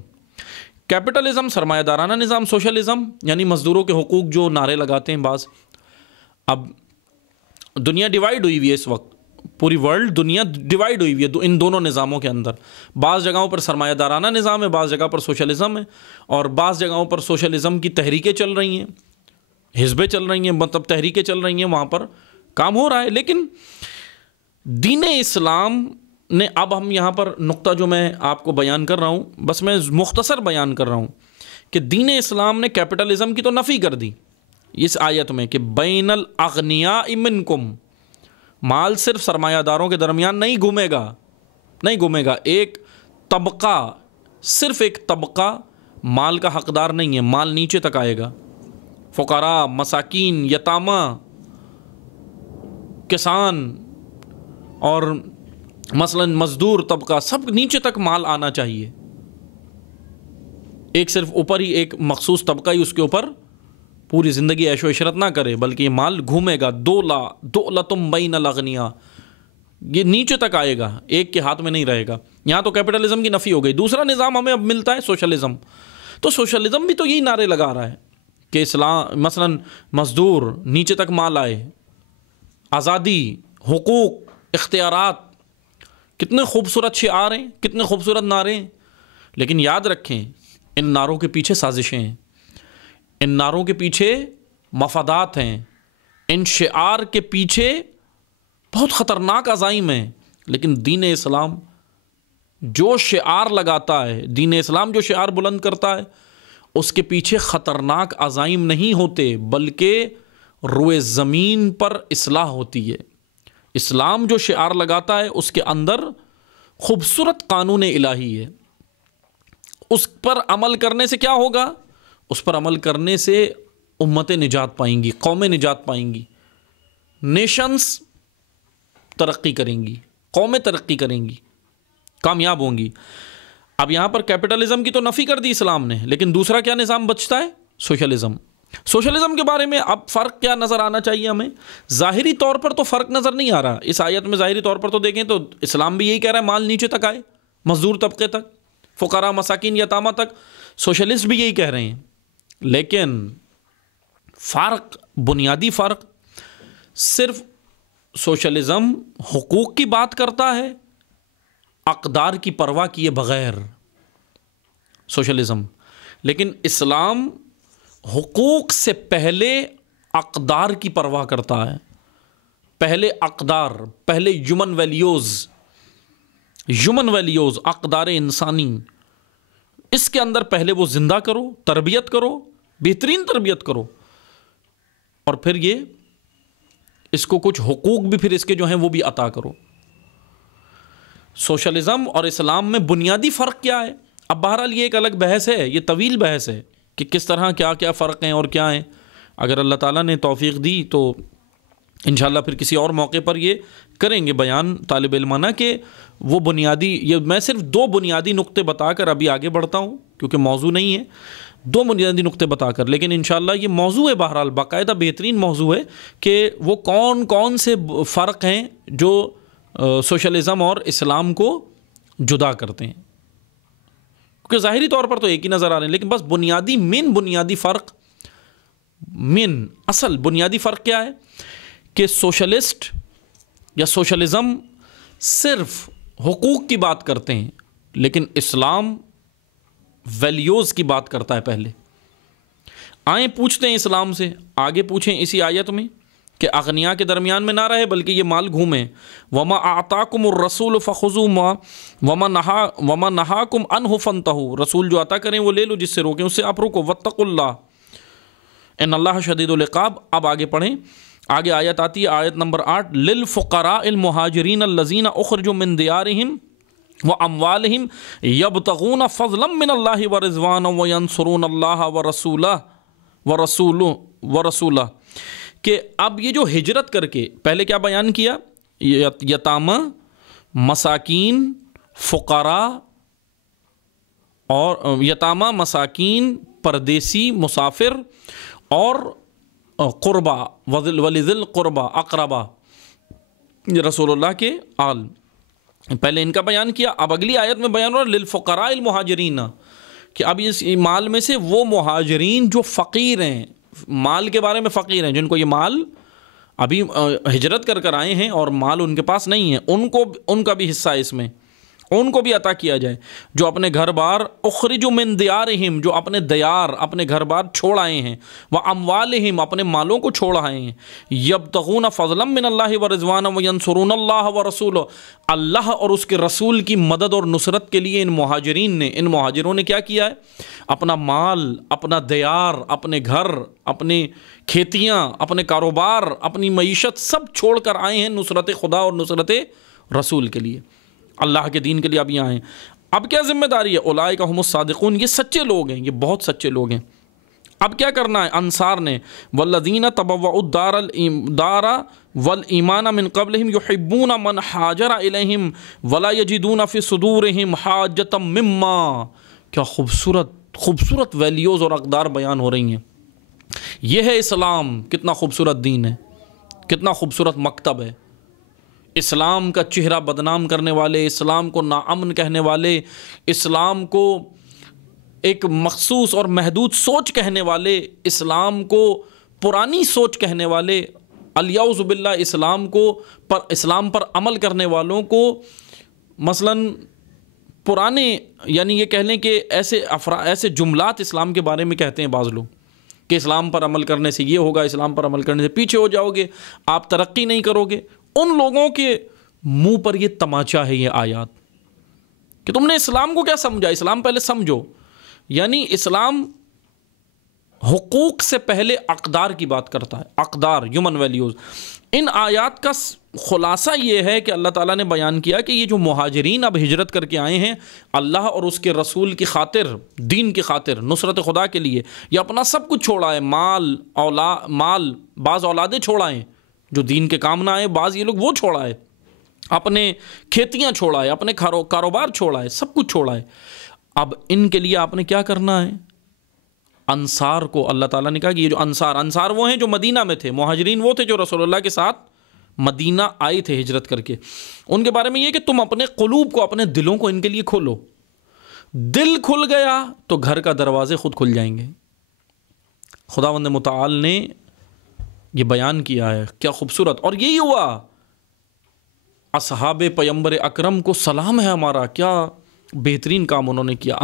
کیپٹلزم سرمایہ دارانہ نظام، سوشلزم یعنی مزدوروں کے حقوق جو نعرے لگاتے ہیں بعض۔ اب دنیا ڈیوائیڈ ہوئی ہوئی ہے اس وقت، پوری ورلڈ دنیا ڈیوائیڈ ہوئی ہوئی ہے ان دونوں نظاموں کے اندر۔ بعض جگہوں پر سرمایہ دارانہ نظام ہے، بعض جگہ پر سوشلزم ہے، اور بعض جگہوں پر سوشلزم کی تحریکیں چل رہی ہیں، حزبیں چل رہی ہیں، مطلب تحریکیں چل رہی ہیں، وہاں پر کام ہو رہا ہے۔ لیکن دین اسلام نے، اب ہم یہاں پر نقطہ جو میں آپ کو بیان کر رہا ہوں، بس میں مختصر بیان کر رہا ہوں کہ دین اسلام نے کیپٹلزم کی تو نفی کر دی اس آیت میں کہ بین الاغنیاء منکم، مال صرف سرمایہ داروں کے درمیان نہیں گھومے گا، ایک طبقہ، صرف ایک طبقہ مال کا حقدار نہیں ہے، مال نیچے تک آئے گا۔ فقراء، مساکین، یتامہ، کسان اور مثلا مزدور طبقہ، سب نیچے تک مال آنا چاہیے۔ ایک صرف اوپر ہی ایک مخصوص طبقہ ہی اس کے اوپر پوری زندگی عیش و عشرت نہ کرے، بلکہ یہ مال گھومے گا۔ دولتم بین الاغنیاء، یہ نیچے تک آئے گا، ایک کے ہاتھ میں نہیں رہے گا۔ یہاں تو کیپٹلزم کی نفی ہو گئی۔ دوسرا نظام ہمیں اب ملتا ہے سوشلزم۔ تو سوشلزم بھی تو یہی نعرے لگا رہا ہے کہ اسلام مثلا مزدور نیچے تک مال آئے، آزادی، حقوق، اختیارات، کتنے خوبصورت شعار ہیں، کتنے خوبصورت نعرے ہیں۔ لیکن یاد رکھیں ان نعروں کے پیچھے سازشیں ہیں، ان نعروں کے پیچھے مفادات ہیں، ان شعار کے پیچھے بہت خطرناک عزائم ہیں۔ لیکن دین اسلام جو شعار لگاتا ہے، دین اسلام جو شعار بلند کرتا ہے، اس کے پیچھے خطرناک عزائم نہیں ہوتے، بلکہ روئے زمین پر اصلاح ہوتی ہے۔ اسلام جو شعار لگاتا ہے اس کے اندر خوبصورت قانون الہی ہے، اس پر عمل کرنے سے کیا ہوگا؟ اس پر عمل کرنے سے امتیں نجات پائیں گی، قومیں نجات پائیں گی، نیشنز ترقی کریں گی، قومیں ترقی کریں گی، کامیاب ہوں گی۔ اب یہاں پر کیپٹلزم کی تو نفی کر دی اسلام نے، لیکن دوسرا کیا نظام بچتا ہے؟ سوشلزم۔ سوشلزم کے بارے میں اب فرق کیا نظر آنا چاہیے ہمیں؟ ظاہری طور پر تو فرق نظر نہیں آ رہا اس آیت میں۔ ظاہری طور پر تو دیکھیں تو اسلام بھی یہی کہہ رہا ہے مال نیچے تک آئے، مزدور طبقے تک، فقراء مساکین یتامہ تک، سوشلسٹ بھی یہی کہہ رہے ہیں۔ لیکن فرق، بنیادی فرق، صرف سوشلزم حقوق کی بات کرتا ہے اقدار کی پرواہ کیے بغیر، سوشلزم، لیکن اسلام حقوق سے پہلے اقدار کی پرواہ کرتا ہے۔ پہلے اقدار، پہلے ہیومن ویلیوز، اقدار انسانی، اس کے اندر پہلے وہ زندہ کرو، تربیت کرو، بہترین تربیت کرو، اور پھر یہ اس کو کچھ حقوق بھی پھر اس کے جو ہیں وہ بھی عطا کرو۔ سوشلزم اور اسلام میں بنیادی فرق کیا ہے؟ اب بہرحال یہ ایک الگ بحث ہے، یہ طویل بحث ہے کہ کس طرح کیا کیا فرق ہیں اور کیا ہیں۔ اگر اللہ تعالیٰ نے توفیق دی تو انشاءاللہ پھر کسی اور موقع پر یہ کریں گے بیان طالب علمانہ کہ وہ بنیادی، یہ میں صرف 2 بنیادی نقطے بتا کر ابھی آگے بڑھتا ہوں کیونکہ موضوع نہیں ہے، 2 بنیادی نقطے بتا کر، لیکن انشاءاللہ یہ موضوع ہے، بہرحال باقاعدہ بہترین موضوع ہے کہ وہ کون کون سے فرق ہیں جو سوشلزم اور اسلام کو جدا کرتے ہیں، کیونکہ ظاہری طور پر تو ایک ہی نظر آ رہے ہیں، لیکن بس بنیادی فرق، اصل بنیادی فرق کیا ہے کہ سوشلسٹ یا سوشلزم صرف حقوق کی بات کرتے ہیں، لیکن اسلام ویلیوز کی بات کرتا ہے۔ پہلے آئیں پوچھتے ہیں اسلام سے، آگے پوچھیں اسی آیت میں کہ اغنیاء کے درمیان میں نہ رہے بلکہ یہ مال گھومے۔ وما اعطاکم الرسول فخذوا وما نہاکم عنہ فانتہوا، رسول جو عطا کریں وہ لے لو، جس سے روکیں اس سے آپ رکو۔ واتقوا اللہ ان اللہ شدید العقاب۔ اب آگے پڑھیں، آگے آیت آتی ہے، آیت نمبر 8، للفقراء المہاجرین الذین اخرجوا من دیارہم واموالہم یبتغون فضلا من اللہ ورضوانا وینصرون اللہ ورسولہ، کہ اب یہ جو ہجرت کر کے پہلے کیا بیان کیا؟ یتامہ، مساکین، فقراء، اور یتامہ، مساکین، پردیسی، مسافر، اور قربا، وذی القربا، اقربا، رسول اللہ کے آل، پہلے ان کا بیان کیا۔ اب اگلی آیت میں بیان ہو رہا للفقراء المہاجرین، کہ اب اس مال میں سے وہ مہاجرین جو فقیر ہیں، مال کے بارے میں فقیر ہیں، جن کو یہ مال ابھی ہجرت کر آئے ہیں اور مال ان کے پاس نہیں ہے، ان کا بھی حصہ اس میں، ان کو بھی عطا کیا جائے، جو اپنے گھر بار اخرجوا من دیارہم، جو اپنے دیار، اپنے گھر بار چھوڑ آئے ہیں، واموالہم، اپنے مالوں کو چھوڑ آئے ہیں، یبتغون فضلا من اللہ ورضوانا وینصرون اللہ ورسولہ، اللہ اور اس کے رسول کی مدد اور نصرت کے لیے ان مہاجروں نے کیا کیا ہے؟ اپنا مال، اپنا دیار، اپنے گھر، اپنی کھیتیاں، اپنے کاروبار، اپنی معیشت سب چھوڑ کر آئے ہیں نصرت خدا اور نصرت رسول کے لیے، اللہ کے دین کے لیے اب یہ آئے ہیں۔ اب کیا ذمہ داری ہے؟ اولئک هم الصادقون، یہ سچے لوگ ہیں، یہ بہت سچے لوگ ہیں۔ اب کیا کرنا ہے؟ انصار نے والذین تبوؤا الدار والایمان من قبلہم یحبون من ہاجر الیہم ولا یجدون فی صدورہم حاجۃ مما، کیا خوبصورت ویلیوز اور اقدار بیان ہو رہی ہیں۔ یہ ہے اسلام، کتنا خوبصورت دین ہے، کتنا خوبصورت مکتب ہے۔ اسلام کا چہرہ بدنام کرنے والے، اسلام کو ناامن کہنے والے، اسلام کو ایک مخصوص اور محدود سوچ کہنے والے، اسلام کو پرانی سوچ کہنے والے، الیعوذ باللہ اسلام پر عمل کرنے والوں کو مثلاً پرانے، یعنی یہ کہہ لیں کہ ایسے جملات اسلام کے بارے میں کہتے ہیں بعض لوگ کہ اسلام پر عمل کرنے سے یہ ہوگا، اسلام پر عمل کرنے سے پیچھے ہو جاؤ گے، آپ ترقی نہیں کرو گے۔ ان لوگوں کے منہ پر یہ تماچا ہے یہ آیات کہ تم نے اسلام کو کیا سمجھا؟ اسلام پہلے سمجھو، یعنی اسلام حقوق سے پہلے اقدار کی بات کرتا ہے، اقدار، ہیومن ویلیوز۔ ان آیات کا خلاصہ یہ ہے کہ اللہ تعالیٰ نے بیان کیا کہ یہ جو مہاجرین اب ہجرت کر کے آئے ہیں اللہ اور اس کے رسول کی خاطر، دین کی خاطر، نصرت خدا کے لیے، یہ اپنا سب کچھ چھوڑا ہے، مال بعض اولادیں چھوڑا ہیں جو دین کے کام نہ آئے، بعض یہ لوگ وہ چھوڑا ہے، اپنے کھیتیاں چھوڑا ہے، اپنے کاروبار چھوڑا ہے، سب کچھ چھوڑا ہے۔ اب ان کے لیے آپ نے کیا کرنا ہے؟ انصار کو اللہ تعالیٰ نے کہا کہ یہ جو انصار وہ ہیں جو مدینہ میں تھے، مہاجرین وہ تھے جو رسول اللہ کے ساتھ مدینہ آئے تھے ہجرت کر کے، ان کے بارے میں یہ کہ تم اپنے قلوب کو، اپنے دلوں کو ان کے لیے کھولو۔ دل کھل گیا تو گھر کا دروازے خود کھل جائیں گے۔ خداوند متعال نے یہ بیان کیا ہے، کیا خوبصورت، اور یہی ہوا۔ اصحاب پیغمبر اکرم کو سلام ہے ہمارا، کیا بہترین کام انہوں نے کیا۔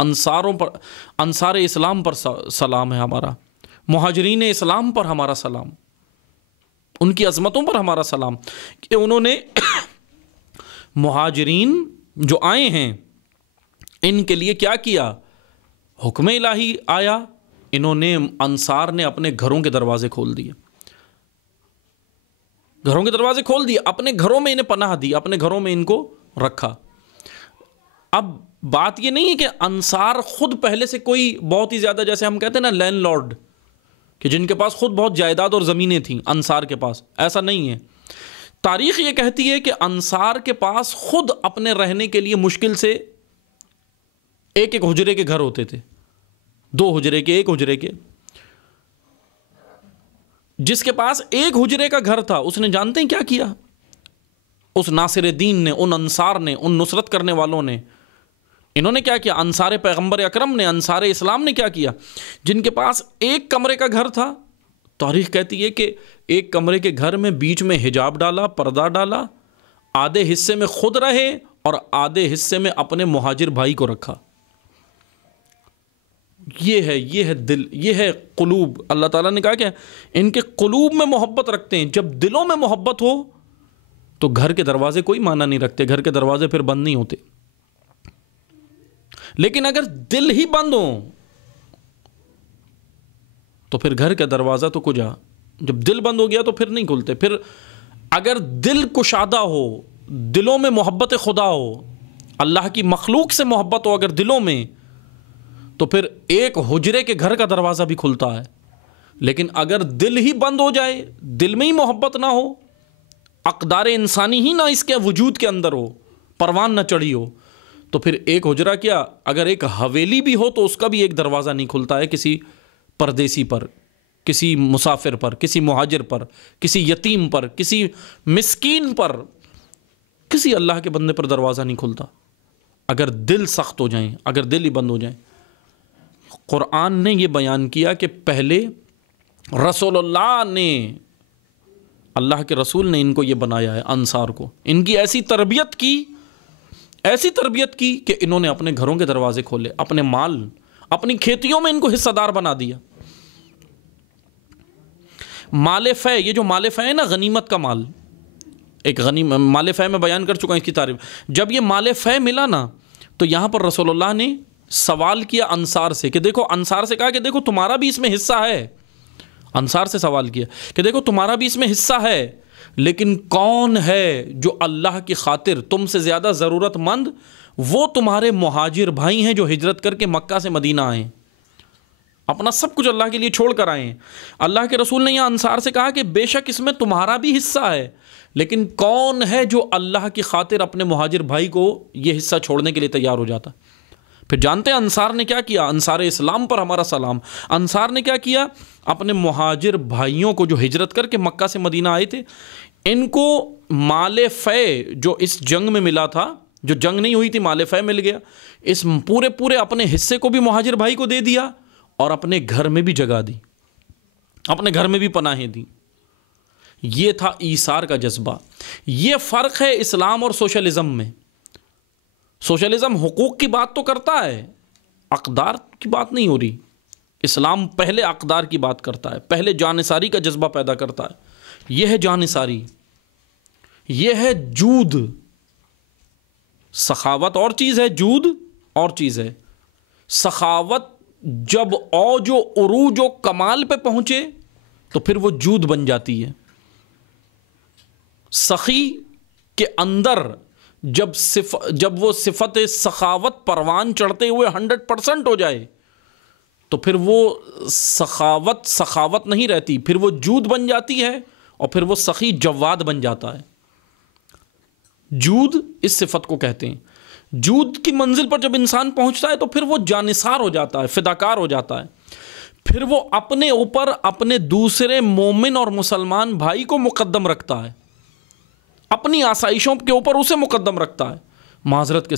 انصار اسلام پر سلام ہے ہمارا، مہاجرین اسلام پر ہمارا سلام، ان کی عظمتوں پر ہمارا سلام کہ انہوں نے مہاجرین جو آئے ہیں ان کے لیے کیا کیا؟ حکم الہی آیا، انہوں نے، انصار نے اپنے گھروں کے دروازے کھول دیے، گھروں کے دروازے کھول دیے، اپنے گھروں میں انہیں پناہ دی، اپنے گھروں میں ان کو رکھا۔ اب بات یہ نہیں ہے کہ انصار خود پہلے سے کوئی بہت ہی زیادہ، جیسے ہم کہتے ہیں نا لینڈ لارڈ، کہ جن کے پاس خود بہت جائیداد اور زمینیں تھیں انصار کے پاس، ایسا نہیں ہے۔ تاریخ یہ کہتی ہے کہ انصار کے پاس خود اپنے رہنے کے لیے مشکل سے ایک حجرے کے گھر ہوتے تھے، 2 حجرے کے، 1 حجرے کے۔ جس کے پاس 1 حجرے کا گھر تھا اس نے جانتے ہیں کیا کیا؟ اس ناصر دین نے، ان انصار نے، ان نصرت کرنے والوں نے، انہوں نے کیا کیا؟ انصار پیغمبر اکرم نے، انصار اسلام نے کیا کیا؟ جن کے پاس 1 کمرے کا گھر تھا، تاریخ کہتی ہے کہ 1 کمرے کے گھر میں بیچ میں حجاب ڈالا، پردہ ڈالا، آدھے حصے میں خود رہے اور آدھے حصے میں اپنے مہاجر بھائی کو رکھا۔ یہ ہے دل، یہ ہے قلوب۔ اللہ تعالیٰ نے کہا کہ ان کے قلوب میں محبت رکھتے ہیں۔ جب دلوں میں محبت ہو تو گھر کے دروازے کوئی معنی نہیں رکھتے، گھر کے دروازے پھر بند نہیں ہوتے۔ لیکن اگر دل ہی بند ہو تو پھر گھر کا دروازہ تو کجا، جب دل بند ہو گیا تو پھر نہیں کھلتے۔ پھر اگر دل کشادہ ہو، دلوں میں محبت خدا ہو، اللہ کی مخلوق سے محبت ہو اگر دلوں میں، تو پھر 1 حجرے کے گھر کا دروازہ بھی کھلتا ہے۔ لیکن اگر دل ہی بند ہو جائے، دل میں ہی محبت نہ ہو، اقدار انسانی ہی نہ اس کے وجود کے اندر ہو، پروان نہ چڑھی ہو، تو پھر 1 حجرہ کیا، اگر 1 حویلی بھی ہو تو اس کا بھی ایک دروازہ نہیں کھلتا ہے کسی پردیسی پر، کسی مسافر پر، کسی مہاجر پر، کسی یتیم پر، کسی مسکین پر، کسی اللہ کے بندے پر دروازہ نہیں کھلتا اگر دل سخت ہو جائیں، اگر دل ہی بند ہو جائیں۔ قرآن نے یہ بیان کیا کہ پہلے رسول اللہ نے، اللہ کے رسول نے ان کو یہ بنایا ہے، انصار کو، ان کی ایسی تربیت کی کہ انہوں نے اپنے گھروں کے دروازے کھولے، اپنے مال، اپنی کھیتیوں میں ان کو حصہ دار بنا دیا۔ مال فے، یہ جو مال فے ہے نا، غنیمت کا مال، ایک مال فے میں بیان کر چکا ہوں اس کی تعریف۔ جب یہ مال فے ملا نا تو یہاں پر رسول اللہ نے سوال کیا انصار سے کہ دیکھو، انصار سے کہا کہ دیکھو تمہارا بھی اس میں حصہ ہے، انصار سے سوال کیا کہ دیکھو تمہارا بھی اس میں حصہ ہے، لیکن کون ہے جو اللہ کی خاطر تم سے زیادہ ضرورت مند؟ وہ تمہارے مہاجر بھائی ہیں جو ہجرت کر کے مکہ سے مدینہ آئے، اپنا سب کچھ اللہ کے لیے چھوڑ کر آئے ہیں۔ اللہ کے رسول نے یہاں انصار سے کہا کہ بے شک اس میں تمہارا بھی حصہ ہے، لیکن کون ہے جو اللہ کی خاطر اپنے مہاجر بھائی کو یہ حصہ چھوڑنے کے لیے تیار ہو جاتا؟ پھر جانتے ہیں انصار نے کیا کیا؟ انصار اسلام پر ہمارا سلام۔ انصار نے کیا کیا؟ اپنے مہاجر بھائیوں کو جو ہجرت کر کے مکہ سے مدینہ آئے تھے، ان کو مال فے جو اس جنگ میں ملا تھا، جو جنگ نہیں ہوئی تھی مال فے مل گیا، اس پورے اپنے حصے کو بھی مہاجر بھائی کو دے دیا اور اپنے گھر میں بھی جگہ دی، اپنے گھر میں بھی پناہیں دی۔ یہ تھا ایثار کا جذبہ۔ یہ فرق ہے اسلام اور سوشلزم میں۔ سوشلزم حقوق کی بات تو کرتا ہے، اقدار کی بات نہیں ہو رہی۔ اسلام پہلے اقدار کی بات کرتا ہے، پہلے جانثاری کا جذبہ پیدا کرتا ہے۔ یہ ہے جانثاری، یہ ہے جود۔ سخاوت اور چیز ہے، جود اور چیز ہے۔ سخاوت جب اوج و عروج و کمال پہ پہنچے تو پھر وہ جود بن جاتی ہے۔ سخی کے اندر جب وہ صفت سخاوت پروان چڑھتے ہوئے 100% ہو جائے تو پھر وہ سخاوت نہیں رہتی، پھر وہ جود بن جاتی ہے، اور پھر وہ سخی جواد بن جاتا ہے۔ جود اس صفت کو کہتے ہیں۔ جود کی منزل پر جب انسان پہنچتا ہے تو پھر وہ جانثار ہو جاتا ہے، فداکار ہو جاتا ہے، پھر وہ اپنے اوپر اپنے دوسرے مومن اور مسلمان بھائی کو مقدم رکھتا ہے، اپنی آسائشوں کے اوپر اسے مقدم رکھتا ہے۔ معذرت کے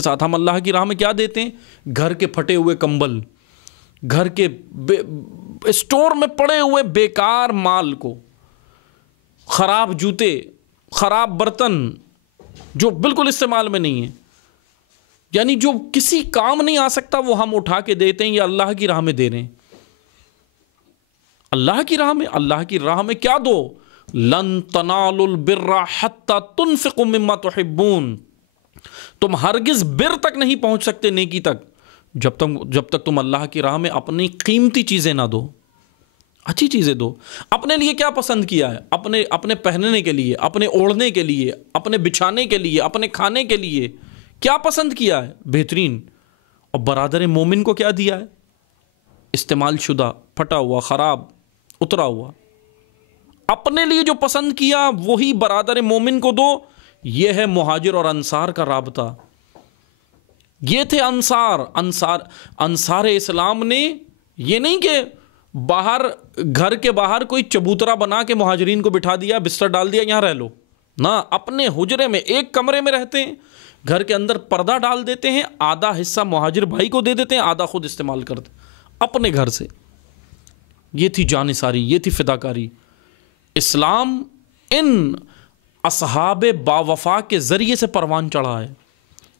ساتھ ہم اللہ کی راہ میں کیا دیتے ہیں؟ گھر کے پھٹے ہوئے کمبل، گھر کے اسٹور میں پڑے ہوئے بیکار مال کو، خراب جوتے، خراب برتن جو بالکل استعمال میں نہیں ہے، یعنی جو کسی کام نہیں آ سکتا، وہ ہم اٹھا کے دیتے ہیں یا اللہ کی راہ میں دے رہے ہیں۔ اللہ کی راہ میں کیا دو؟ لن تنالوا البر حتى تنفقوا مما تحبون، تم ہرگز بر تک نہیں پہنچ سکتے، نیکی تک، جب تک تم اللہ کی راہ میں اپنی قیمتی چیزیں نہ دو، اچھی چیزیں دو۔ اپنے لیے کیا پسند کیا ہے؟ اپنے پہننے کے لیے، اپنے اوڑھنے کے لیے، اپنے بچھانے کے لیے، اپنے کھانے کے لیے کیا پسند کیا ہے؟ بہترین۔ اور برادر مومن کو کیا دیا ہے؟ استعمال شدہ، پھٹا ہوا، خراب، اترا ہوا۔ اپنے لیے جو پسند کیا وہی برادر مومن کو دو۔ یہ ہے مہاجر اور انصار کا رابطہ۔ یہ تھے انصار اسلام نے، یہ نہیں کہ گھر کے باہر کوئی چبوترا بنا کے مہاجرین کو بٹھا دیا، بستر ڈال دیا، یہاں رہ لو، نہ، اپنے حجرے میں ایک کمرے میں رہتے ہیں، گھر کے اندر پردہ ڈال دیتے ہیں، آدھا حصہ مہاجر بھائی کو دے دیتے ہیں، آدھا خود استعمال کرتے اپنے گھر سے۔ یہ تھی جانثاری، یہ تھی فداکاری۔ اسلام ان اصحاب باوفا کے ذریعے سے پروان چڑھا ہے،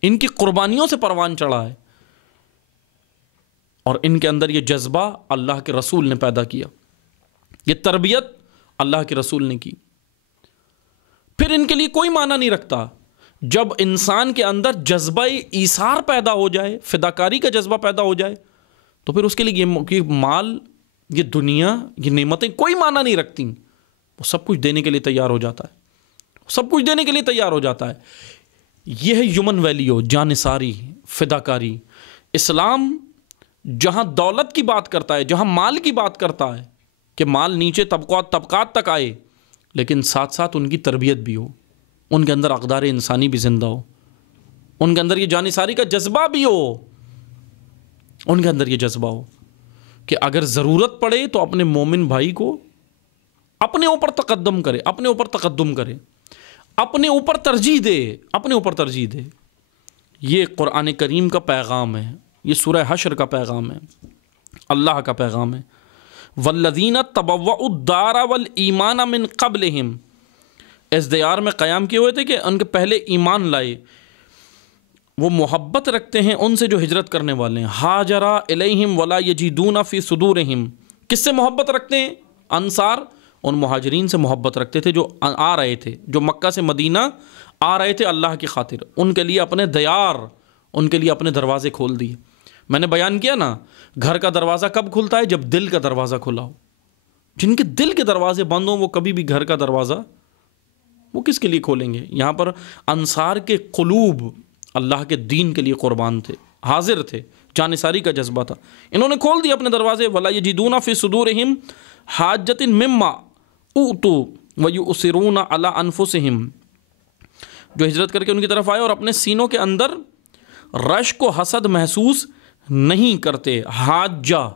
ان کی قربانیوں سے پروان چڑھا ہے، اور ان کے اندر یہ جذبہ اللہ کے رسول نے پیدا کیا، یہ تربیت اللہ کے رسول نے کی۔ پھر ان کے لیے کوئی معنی نہیں رکھتا، جب انسان کے اندر جذبہ ایثار پیدا ہو جائے، فداکاری کا جذبہ پیدا ہو جائے، تو پھر اس کے لیے یہ مال، یہ دنیا، یہ نعمتیں کوئی معنی نہیں رکھتی، وہ سب کچھ دینے کے لیے تیار ہو جاتا ہے، سب کچھ دینے کے لیے تیار ہو جاتا ہے۔ یہ ہے ہیومن ویلیو، جانثاری، فداکاری۔ اسلام جہاں دولت کی بات کرتا ہے، جہاں مال کی بات کرتا ہے کہ مال نیچے طبقات تک آئے، لیکن ساتھ ساتھ ان کی تربیت بھی ہو، ان کے اندر اقدار انسانی بھی زندہ ہو، ان کے اندر یہ جانثاری کا جذبہ بھی ہو، ان کے اندر یہ جذبہ ہو کہ اگر ضرورت پڑے تو اپنے مومن بھائی کو اپنے اوپر تقدم کرے، اپنے اوپر تقدم کرے، اپنے اوپر ترجیح دے، اپنے اوپر ترجیح دے۔ یہ قرآن کریم کا پیغام ہے، یہ سورہ حشر کا پیغام ہے، اللہ کا پیغام ہے۔ والذین تبوؤا الدار والایمان من قبلہم، اس دیار میں قیام کیے ہوئے تھے کہ ان کے پہلے ایمان لائے، وہ محبت رکھتے ہیں ان سے جو ہجرت کرنے والے ہیں۔ ہاجرا الیہم ولا یجدون فی صدورہم، کس سے محبت رکھتے ہیں؟ انصار ان مہاجرین سے محبت رکھتے تھے جو آ رہے تھے، جو مکہ سے مدینہ آ رہے تھے اللہ کی خاطر، ان کے لیے اپنے دیار، ان کے لیے اپنے دروازے کھول دیے۔ میں نے بیان کیا نا، گھر کا دروازہ کب کھلتا ہے؟ جب دل کا دروازہ کھلا ہو۔ جن کے دل کے دروازے بند ہوں وہ کبھی بھی گھر کا دروازہ وہ کس کے لیے کھولیں گے؟ یہاں پر انصار کے قلوب اللہ کے دین کے لیے قربان تھے، حاضر تھے، جانثاری کا جذبہ تھا، انہوں نے کھول دیا اپنے دروازے۔ ولا یجدون فی صدورہم حاجۃ مما اوتوا ویؤثرون علی انفسہم، جو ہجرت کر کے ان کی طرف آئے اور اپنے سینوں کے اندر رشک و حسد محسوس نہیں کرتے۔ حاجہ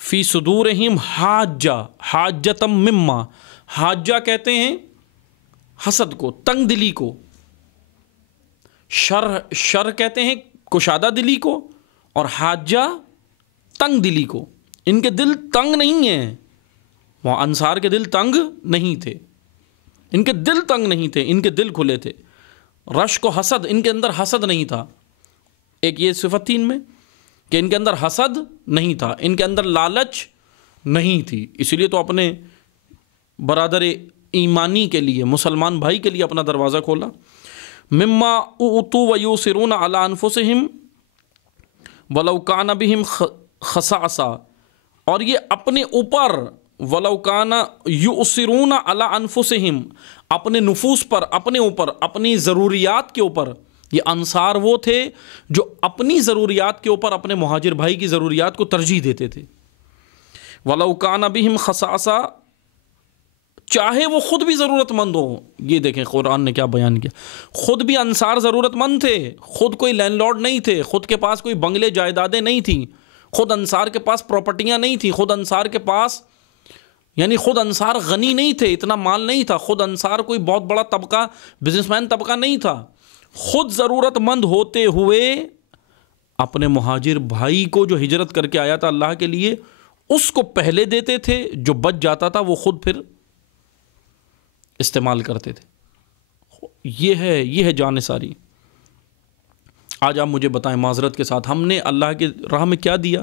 فی صدورہم حاجہ، حاجتم مما، حاجہ کہتے ہیں حسد کو، تنگ دلی کو، شر کہتے ہیں کشادہ دلی کو، اور حاجہ تنگ دلی کو۔ ان کے دل تنگ نہیں ہیں، وہ انصار کے دل تنگ نہیں تھے، ان کے دل تنگ نہیں تھے، ان کے دل کھلے تھے۔ رشک و حسد، ان کے اندر حسد نہیں تھا۔ ایک یہ صفت تھی ان میں کہ ان کے اندر حسد نہیں تھا، ان کے اندر لالچ نہیں تھی، اسی لیے تو اپنے برادر ایمانی کے لیے، مسلمان بھائی کے لیے اپنا دروازہ کھولا۔ مما اوتوا ویؤثرون علی انفسہم ولو کان بہم خصاصہ، اور یہ اپنے اوپر وَلَوْ كَانَ يُؤْثِرُونَ عَلَىٰ أَنفُسِهِمْ، اپنے نفوس پر، اپنے اوپر، اپنی ضروریات کے اوپر. یہ انصار وہ تھے جو اپنی ضروریات کے اوپر اپنے مہاجر بھائی کی ضروریات کو ترجیح دیتے تھے. وَلَوْ كَانَ بِهِمْ خَصَاصَةٌ، چاہے وہ خود بھی ضرورت مند ہوں. یہ دیکھیں قرآن نے کیا بیان کیا. خود بھی انصار ضرورت مند تھے، خود کوئی لینڈ لارڈ نہیں تھے، خود کے پاس کوئی بنگلے جائیدادیں نہیں تھیں، خود انصار کے پاس پراپرٹیاں نہیں تھیں، خود انصار کے پاس یعنی خود انصار غنی نہیں تھے، اتنا مال نہیں تھا، خود انصار کوئی بہت بڑا طبقہ بزنس مین طبقہ نہیں تھا. خود ضرورت مند ہوتے ہوئے اپنے مہاجر بھائی کو جو ہجرت کر کے آیا تھا اللہ کے لیے، اس کو پہلے دیتے تھے، جو بچ جاتا تھا وہ خود پھر استعمال کرتے تھے. یہ ہے جان ساری. آج آپ مجھے بتائیں معذرت کے ساتھ، ہم نے اللہ کی راہ میں کیا دیا؟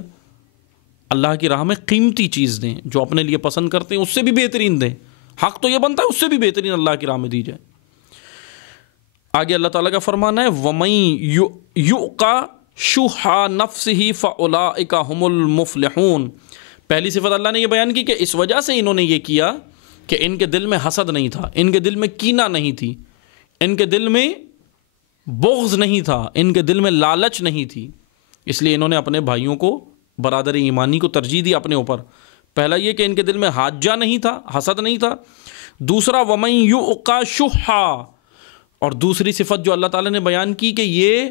اللہ کی راہ میں قیمتی چیز دیں، جو اپنے لیے پسند کرتے ہیں اس سے بھی بہترین دیں. حق تو یہ بنتا ہے اس سے بھی بہترین اللہ کی راہ میں دی جائے. آگے اللہ تعالیٰ کا فرمانا ہے وَمَن يُؤْقَ شُحَّ نَفْسِهِ فَأُولَٰئِكَ هُمُ الْمُفْلِحُونَ. پہلی صفت اللہ نے یہ بیان کی کہ اس وجہ سے انہوں نے یہ کیا کہ ان کے دل میں حسد نہیں تھا، ان کے دل میں کینہ نہیں تھی، ان کے دل میں بغض نہیں تھا، ان کے دل میں لالچ نہیں تھی. اس لیے انہوں نے اپنے بھائیوں کو، برادر ایمانی کو ترجیح دی اپنے اوپر. پہلا یہ کہ ان کے دل میں حاجہ نہیں تھا، حسد نہیں تھا. دوسرا وَمَن يُؤْقَ شُحَّ، اور دوسری صفت جو اللہ تعالیٰ نے بیان کی کہ یہ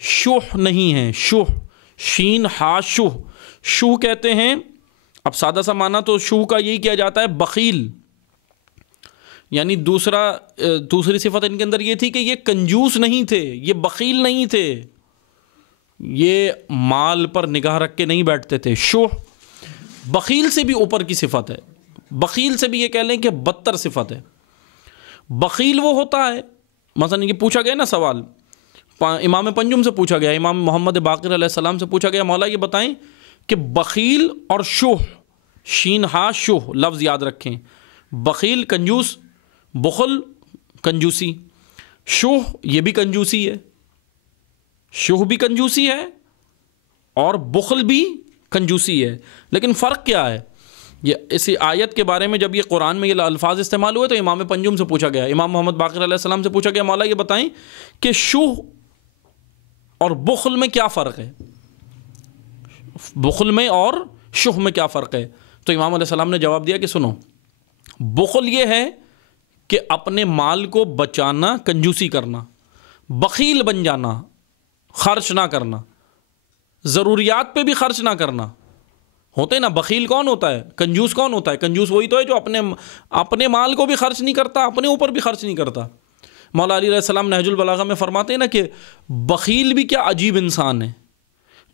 شح نہیں ہے. شح، شین ہا شح. شح کہتے ہیں، اب سادہ سا معنی تو شح کا یہی کیا جاتا ہے بخیل. یعنی دوسری صفت ان کے اندر یہ تھی کہ یہ کنجوس نہیں تھے، یہ بخیل نہیں تھے، یہ مال پر نگاہ رکھ کے نہیں بیٹھتے تھے. شح بخیل سے بھی اوپر کی صفت ہے، بخیل سے بھی یہ کہہ لیں کہ بدتر صفت ہے. بخیل وہ ہوتا ہے، مثلا یہ پوچھا گیا نا سوال، امام پنجم سے پوچھا گیا، امام محمد باقر علیہ السلام سے پوچھا گیا مولا یہ بتائیں کہ بخیل اور شح، شین ہا شح لفظ یاد رکھیں. بخیل کنجوس، بخل کنجوسی. شح یہ بھی کنجوسی ہے، شح بھی کنجوسی ہے اور بخل بھی کنجوسی ہے. لیکن فرق کیا ہے؟ یہ اسی آیت کے بارے میں جب یہ قرآن میں یہ الفاظ استعمال ہوئے تو امام پنجم سے پوچھا گیا، امام محمد باقر علیہ السلام سے پوچھا گیا مولا یہ بتائیں کہ شح اور بخل میں کیا فرق ہے، بخل میں اور شح میں کیا فرق ہے؟ تو امام علیہ السلام نے جواب دیا کہ سنو، بخل یہ ہے کہ اپنے مال کو بچانا، کنجوسی کرنا، بخیل بن جانا، خرچ نہ کرنا، ضروریات پہ بھی خرچ نہ کرنا. ہوتے نا، بخیل کون ہوتا ہے؟ کنجوس کون ہوتا ہے؟ کنجوس وہی تو ہے جو اپنے مال کو بھی خرچ نہیں کرتا، اپنے اوپر بھی خرچ نہیں کرتا. مولا علی علیہ السلام نہج البلاغہ میں فرماتے ہیں نا کہ بخیل بھی کیا عجیب انسان ہے،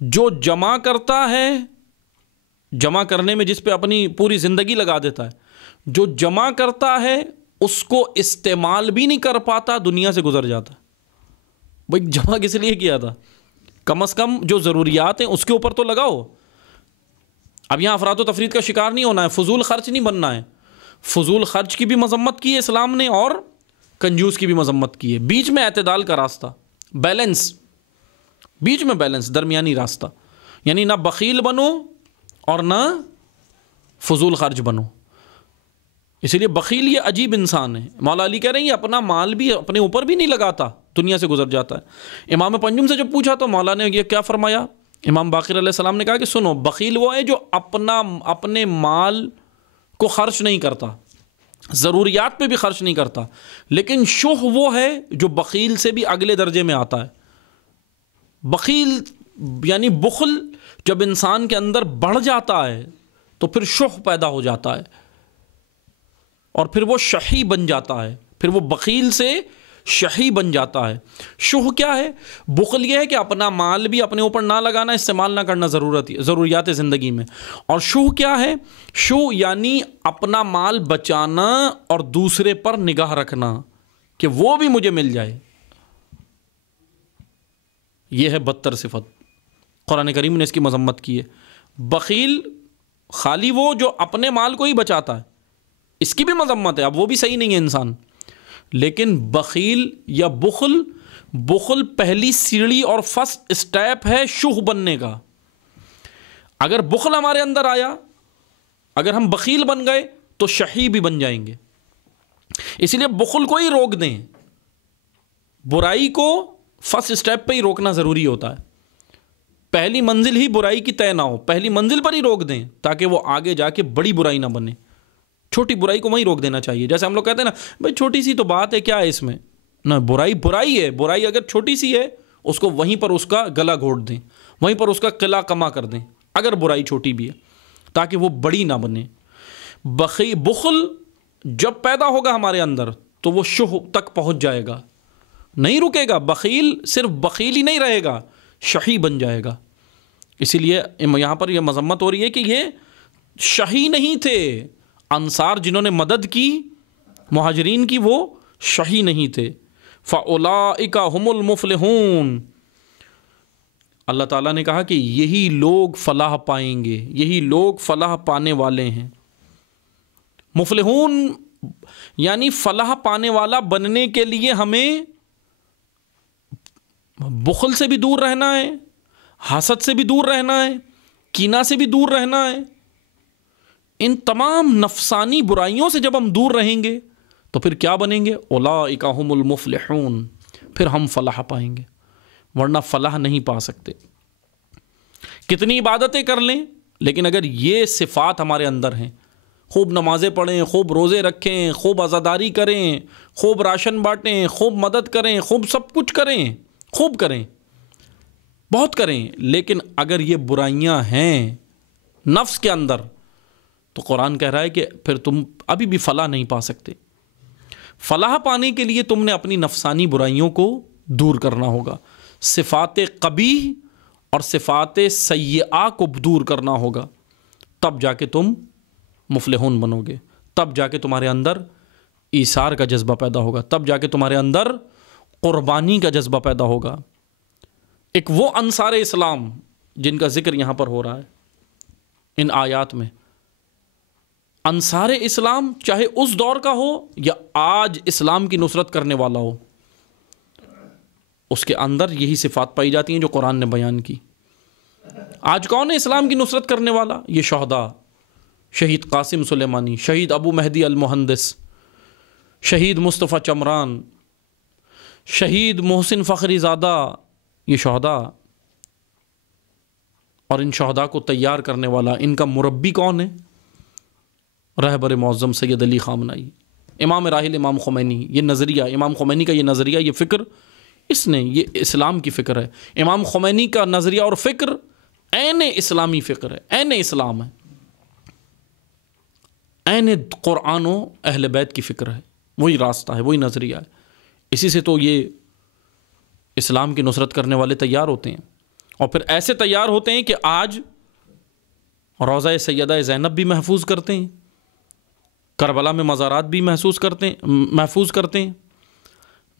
جو جمع کرتا ہے، جمع کرنے میں جس پہ اپنی پوری زندگی لگا دیتا ہے، جو جمع کرتا ہے اس کو استعمال بھی نہیں کر پاتا، دنیا سے گزر جاتا ہے. بھائی جمع کس لیے کیا تھا؟ کم از کم جو ضروریات ہیں اس کے اوپر تو لگاؤ. اب یہاں افراط و تفریط کا شکار نہیں ہونا ہے، فضول خرچ نہیں بننا ہے. فضول خرچ کی بھی مذمت کی ہے اسلام نے اور کنجوس کی بھی مذمت کی ہے. بیچ میں اعتدال کا راستہ، بیلنس، بیچ میں بیلنس، درمیانی راستہ. یعنی نہ بخیل بنو اور نہ فضول خرچ بنو. اسی لیے بخیل یہ عجیب انسان ہے. مولا علی کہہ رہے ہیں یہ اپنا مال بھی اپنے اوپر بھی نہیں لگاتا، دنیا سے گزر جاتا ہے. امام پنجم سے جب پوچھا تو مولا نے یہ کیا فرمایا؟ امام باقر علیہ السلام نے کہا کہ سنو، بخیل وہ ہے جو اپنے مال کو خرچ نہیں کرتا، ضروریات پہ بھی خرچ نہیں کرتا. لیکن شح وہ ہے جو بخیل سے بھی اگلے درجے میں آتا ہے. بخیل یعنی بخل جب انسان کے اندر بڑھ جاتا ہے تو پھر شح پیدا ہو جاتا ہے اور پھر وہ شحی بن جاتا ہے، پھر وہ بخیل سے شحی بن جاتا ہے. شح کیا ہے؟ بخل یہ ہے کہ اپنا مال بھی اپنے اوپر نہ لگانا، استعمال نہ کرنا ضروریات زندگی میں. اور شح کیا ہے؟ شح یعنی اپنا مال بچانا اور دوسرے پر نگاہ رکھنا کہ وہ بھی مجھے مل جائے. یہ ہے بدتر صفت. قرآن کریم نے اس کی مذمت کی ہے. بخیل خالی وہ جو اپنے مال کو ہی بچاتا ہے، اس کی بھی مذمت ہے، اب وہ بھی صحیح نہیں ہے انسان. لیکن بخیل یا بخل پہلی سیڑھی اور فرسٹ اسٹیپ ہے شح بننے کا. اگر بخل ہمارے اندر آیا اگر ہم بخیل بن گئے تو شحیح بھی بن جائیں گے. اسی لیے بخل کو ہی روک دیں. برائی کو فرسٹ اسٹیپ پہ ہی روکنا ضروری ہوتا ہے. پہلی منزل ہی برائی کی طے نہ ہو, پہلی منزل پر ہی روک دیں تاکہ وہ آگے جا کے بڑی برائی نہ بنے. چھوٹی برائی کو وہیں روک دینا چاہیے. جیسے ہم لوگ کہتے ہیں نا بھائی چھوٹی سی تو بات ہے, کیا ہے اس میں, نہ برائی برائی ہے. برائی اگر چھوٹی سی ہے اس کو وہیں پر اس کا گلا گھونٹ دیں, وہیں پر اس کا قلع کما کر دیں اگر برائی چھوٹی بھی ہے, تاکہ وہ بڑی نہ بنے. بخل جب پیدا ہوگا ہمارے اندر تو وہ شح تک پہنچ جائے گا, نہیں رکے گا. بخیل صرف بخیل ہی نہیں رہے گا, شحیح بن جائے گا. اسی لیے یہاں پر یہ مذمت ہو رہی ہے کہ یہ شحیح نہیں تھے. انصار جنہوں نے مدد کی مہاجرین کی, وہ شحیح نہیں تھے. فَأُولَئِكَ هُمُ الْمُفْلِحُونَ. اللہ تعالیٰ نے کہا کہ یہی لوگ فلاح پائیں گے, یہی لوگ فلاح پانے والے ہیں. مفلحون یعنی فلاح پانے والا بننے کے لیے ہمیں بخل سے بھی دور رہنا ہے, حسد سے بھی دور رہنا ہے, کینہ سے بھی دور رہنا ہے. ان تمام نفسانی برائیوں سے جب ہم دور رہیں گے تو پھر کیا بنیں گے؟ اولئک ھم المفلحون. پھر ہم فلاح پائیں گے, ورنہ فلاح نہیں پا سکتے. کتنی عبادتیں کر لیں لیکن اگر یہ صفات ہمارے اندر ہیں, خوب نمازیں پڑھیں, خوب روزے رکھیں, خوب عزاداری کریں, خوب راشن بانٹیں, خوب مدد کریں, خوب سب کچھ کریں, خوب کریں, بہت کریں, لیکن اگر یہ برائیاں ہیں نفس کے اندر تو قرآن کہہ رہا ہے کہ پھر تم ابھی بھی فلاح نہیں پا سکتے. فلاح پانے کے لیے تم نے اپنی نفسانی برائیوں کو دور کرنا ہوگا, صفات قبیح اور صفات سیئہ کو دور کرنا ہوگا, تب جا کے تم مفلحون بنو گے. تب جا کے تمہارے اندر ایثار کا جذبہ پیدا ہوگا, تب جا کے تمہارے اندر قربانی کا جذبہ پیدا ہوگا. ایک وہ انصار اسلام جن کا ذکر یہاں پر ہو رہا ہے ان آیات میں, انصار اسلام چاہے اس دور کا ہو یا آج اسلام کی نصرت کرنے والا ہو, اس کے اندر یہی صفات پائی جاتی ہیں جو قرآن نے بیان کی. آج کون ہے اسلام کی نصرت کرنے والا؟ یہ شہداء, شہید قاسم سلیمانی, شہید ابو مہدی المہندس, شہید مصطفیٰ چمران, شہید محسن فخری زادہ, یہ شہداء. اور ان شہداء کو تیار کرنے والا, ان کا مربی کون ہے؟ رہبر معظم سید علی خامنائی, امام راحل امام خمینی. یہ نظریہ امام خمینی کا, یہ نظریہ, یہ فکر اس نے, یہ اسلام کی فکر ہے. امام خمینی کا نظریہ اور فکر عین اسلامی فکر ہے, عین اسلام ہے, عین قرآن و اہل بیت کی فکر ہے. وہی راستہ ہے, وہی نظریہ ہے. اسی سے تو یہ اسلام کی نصرت کرنے والے تیار ہوتے ہیں. اور پھر ایسے تیار ہوتے ہیں کہ آج روضہ سیدہ زینب بھی محفوظ کرتے ہیں, کربلا میں مزارات بھی محفوظ کرتے ہیں,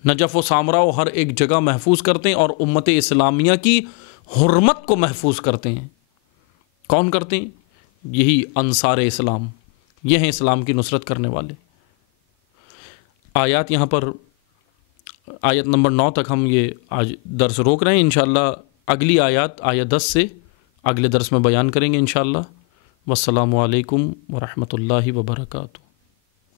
نجف و سامراؤ ہر ایک جگہ محفوظ کرتے ہیں, اور امت اسلامیہ کی حرمت کو محفوظ کرتے ہیں. کون کرتے ہیں؟ یہی انصار اسلام, یہ ہیں اسلام کی نصرت کرنے والے. آیات یہاں پر آیت نمبر 9 تک ہم یہ آج درس روک رہے ہیں. انشاءاللہ اگلی آیت 10 سے اگلے درس میں بیان کریں گے انشاءاللہ. والسلام علیکم ورحمۃ اللہ وبرکاتہ.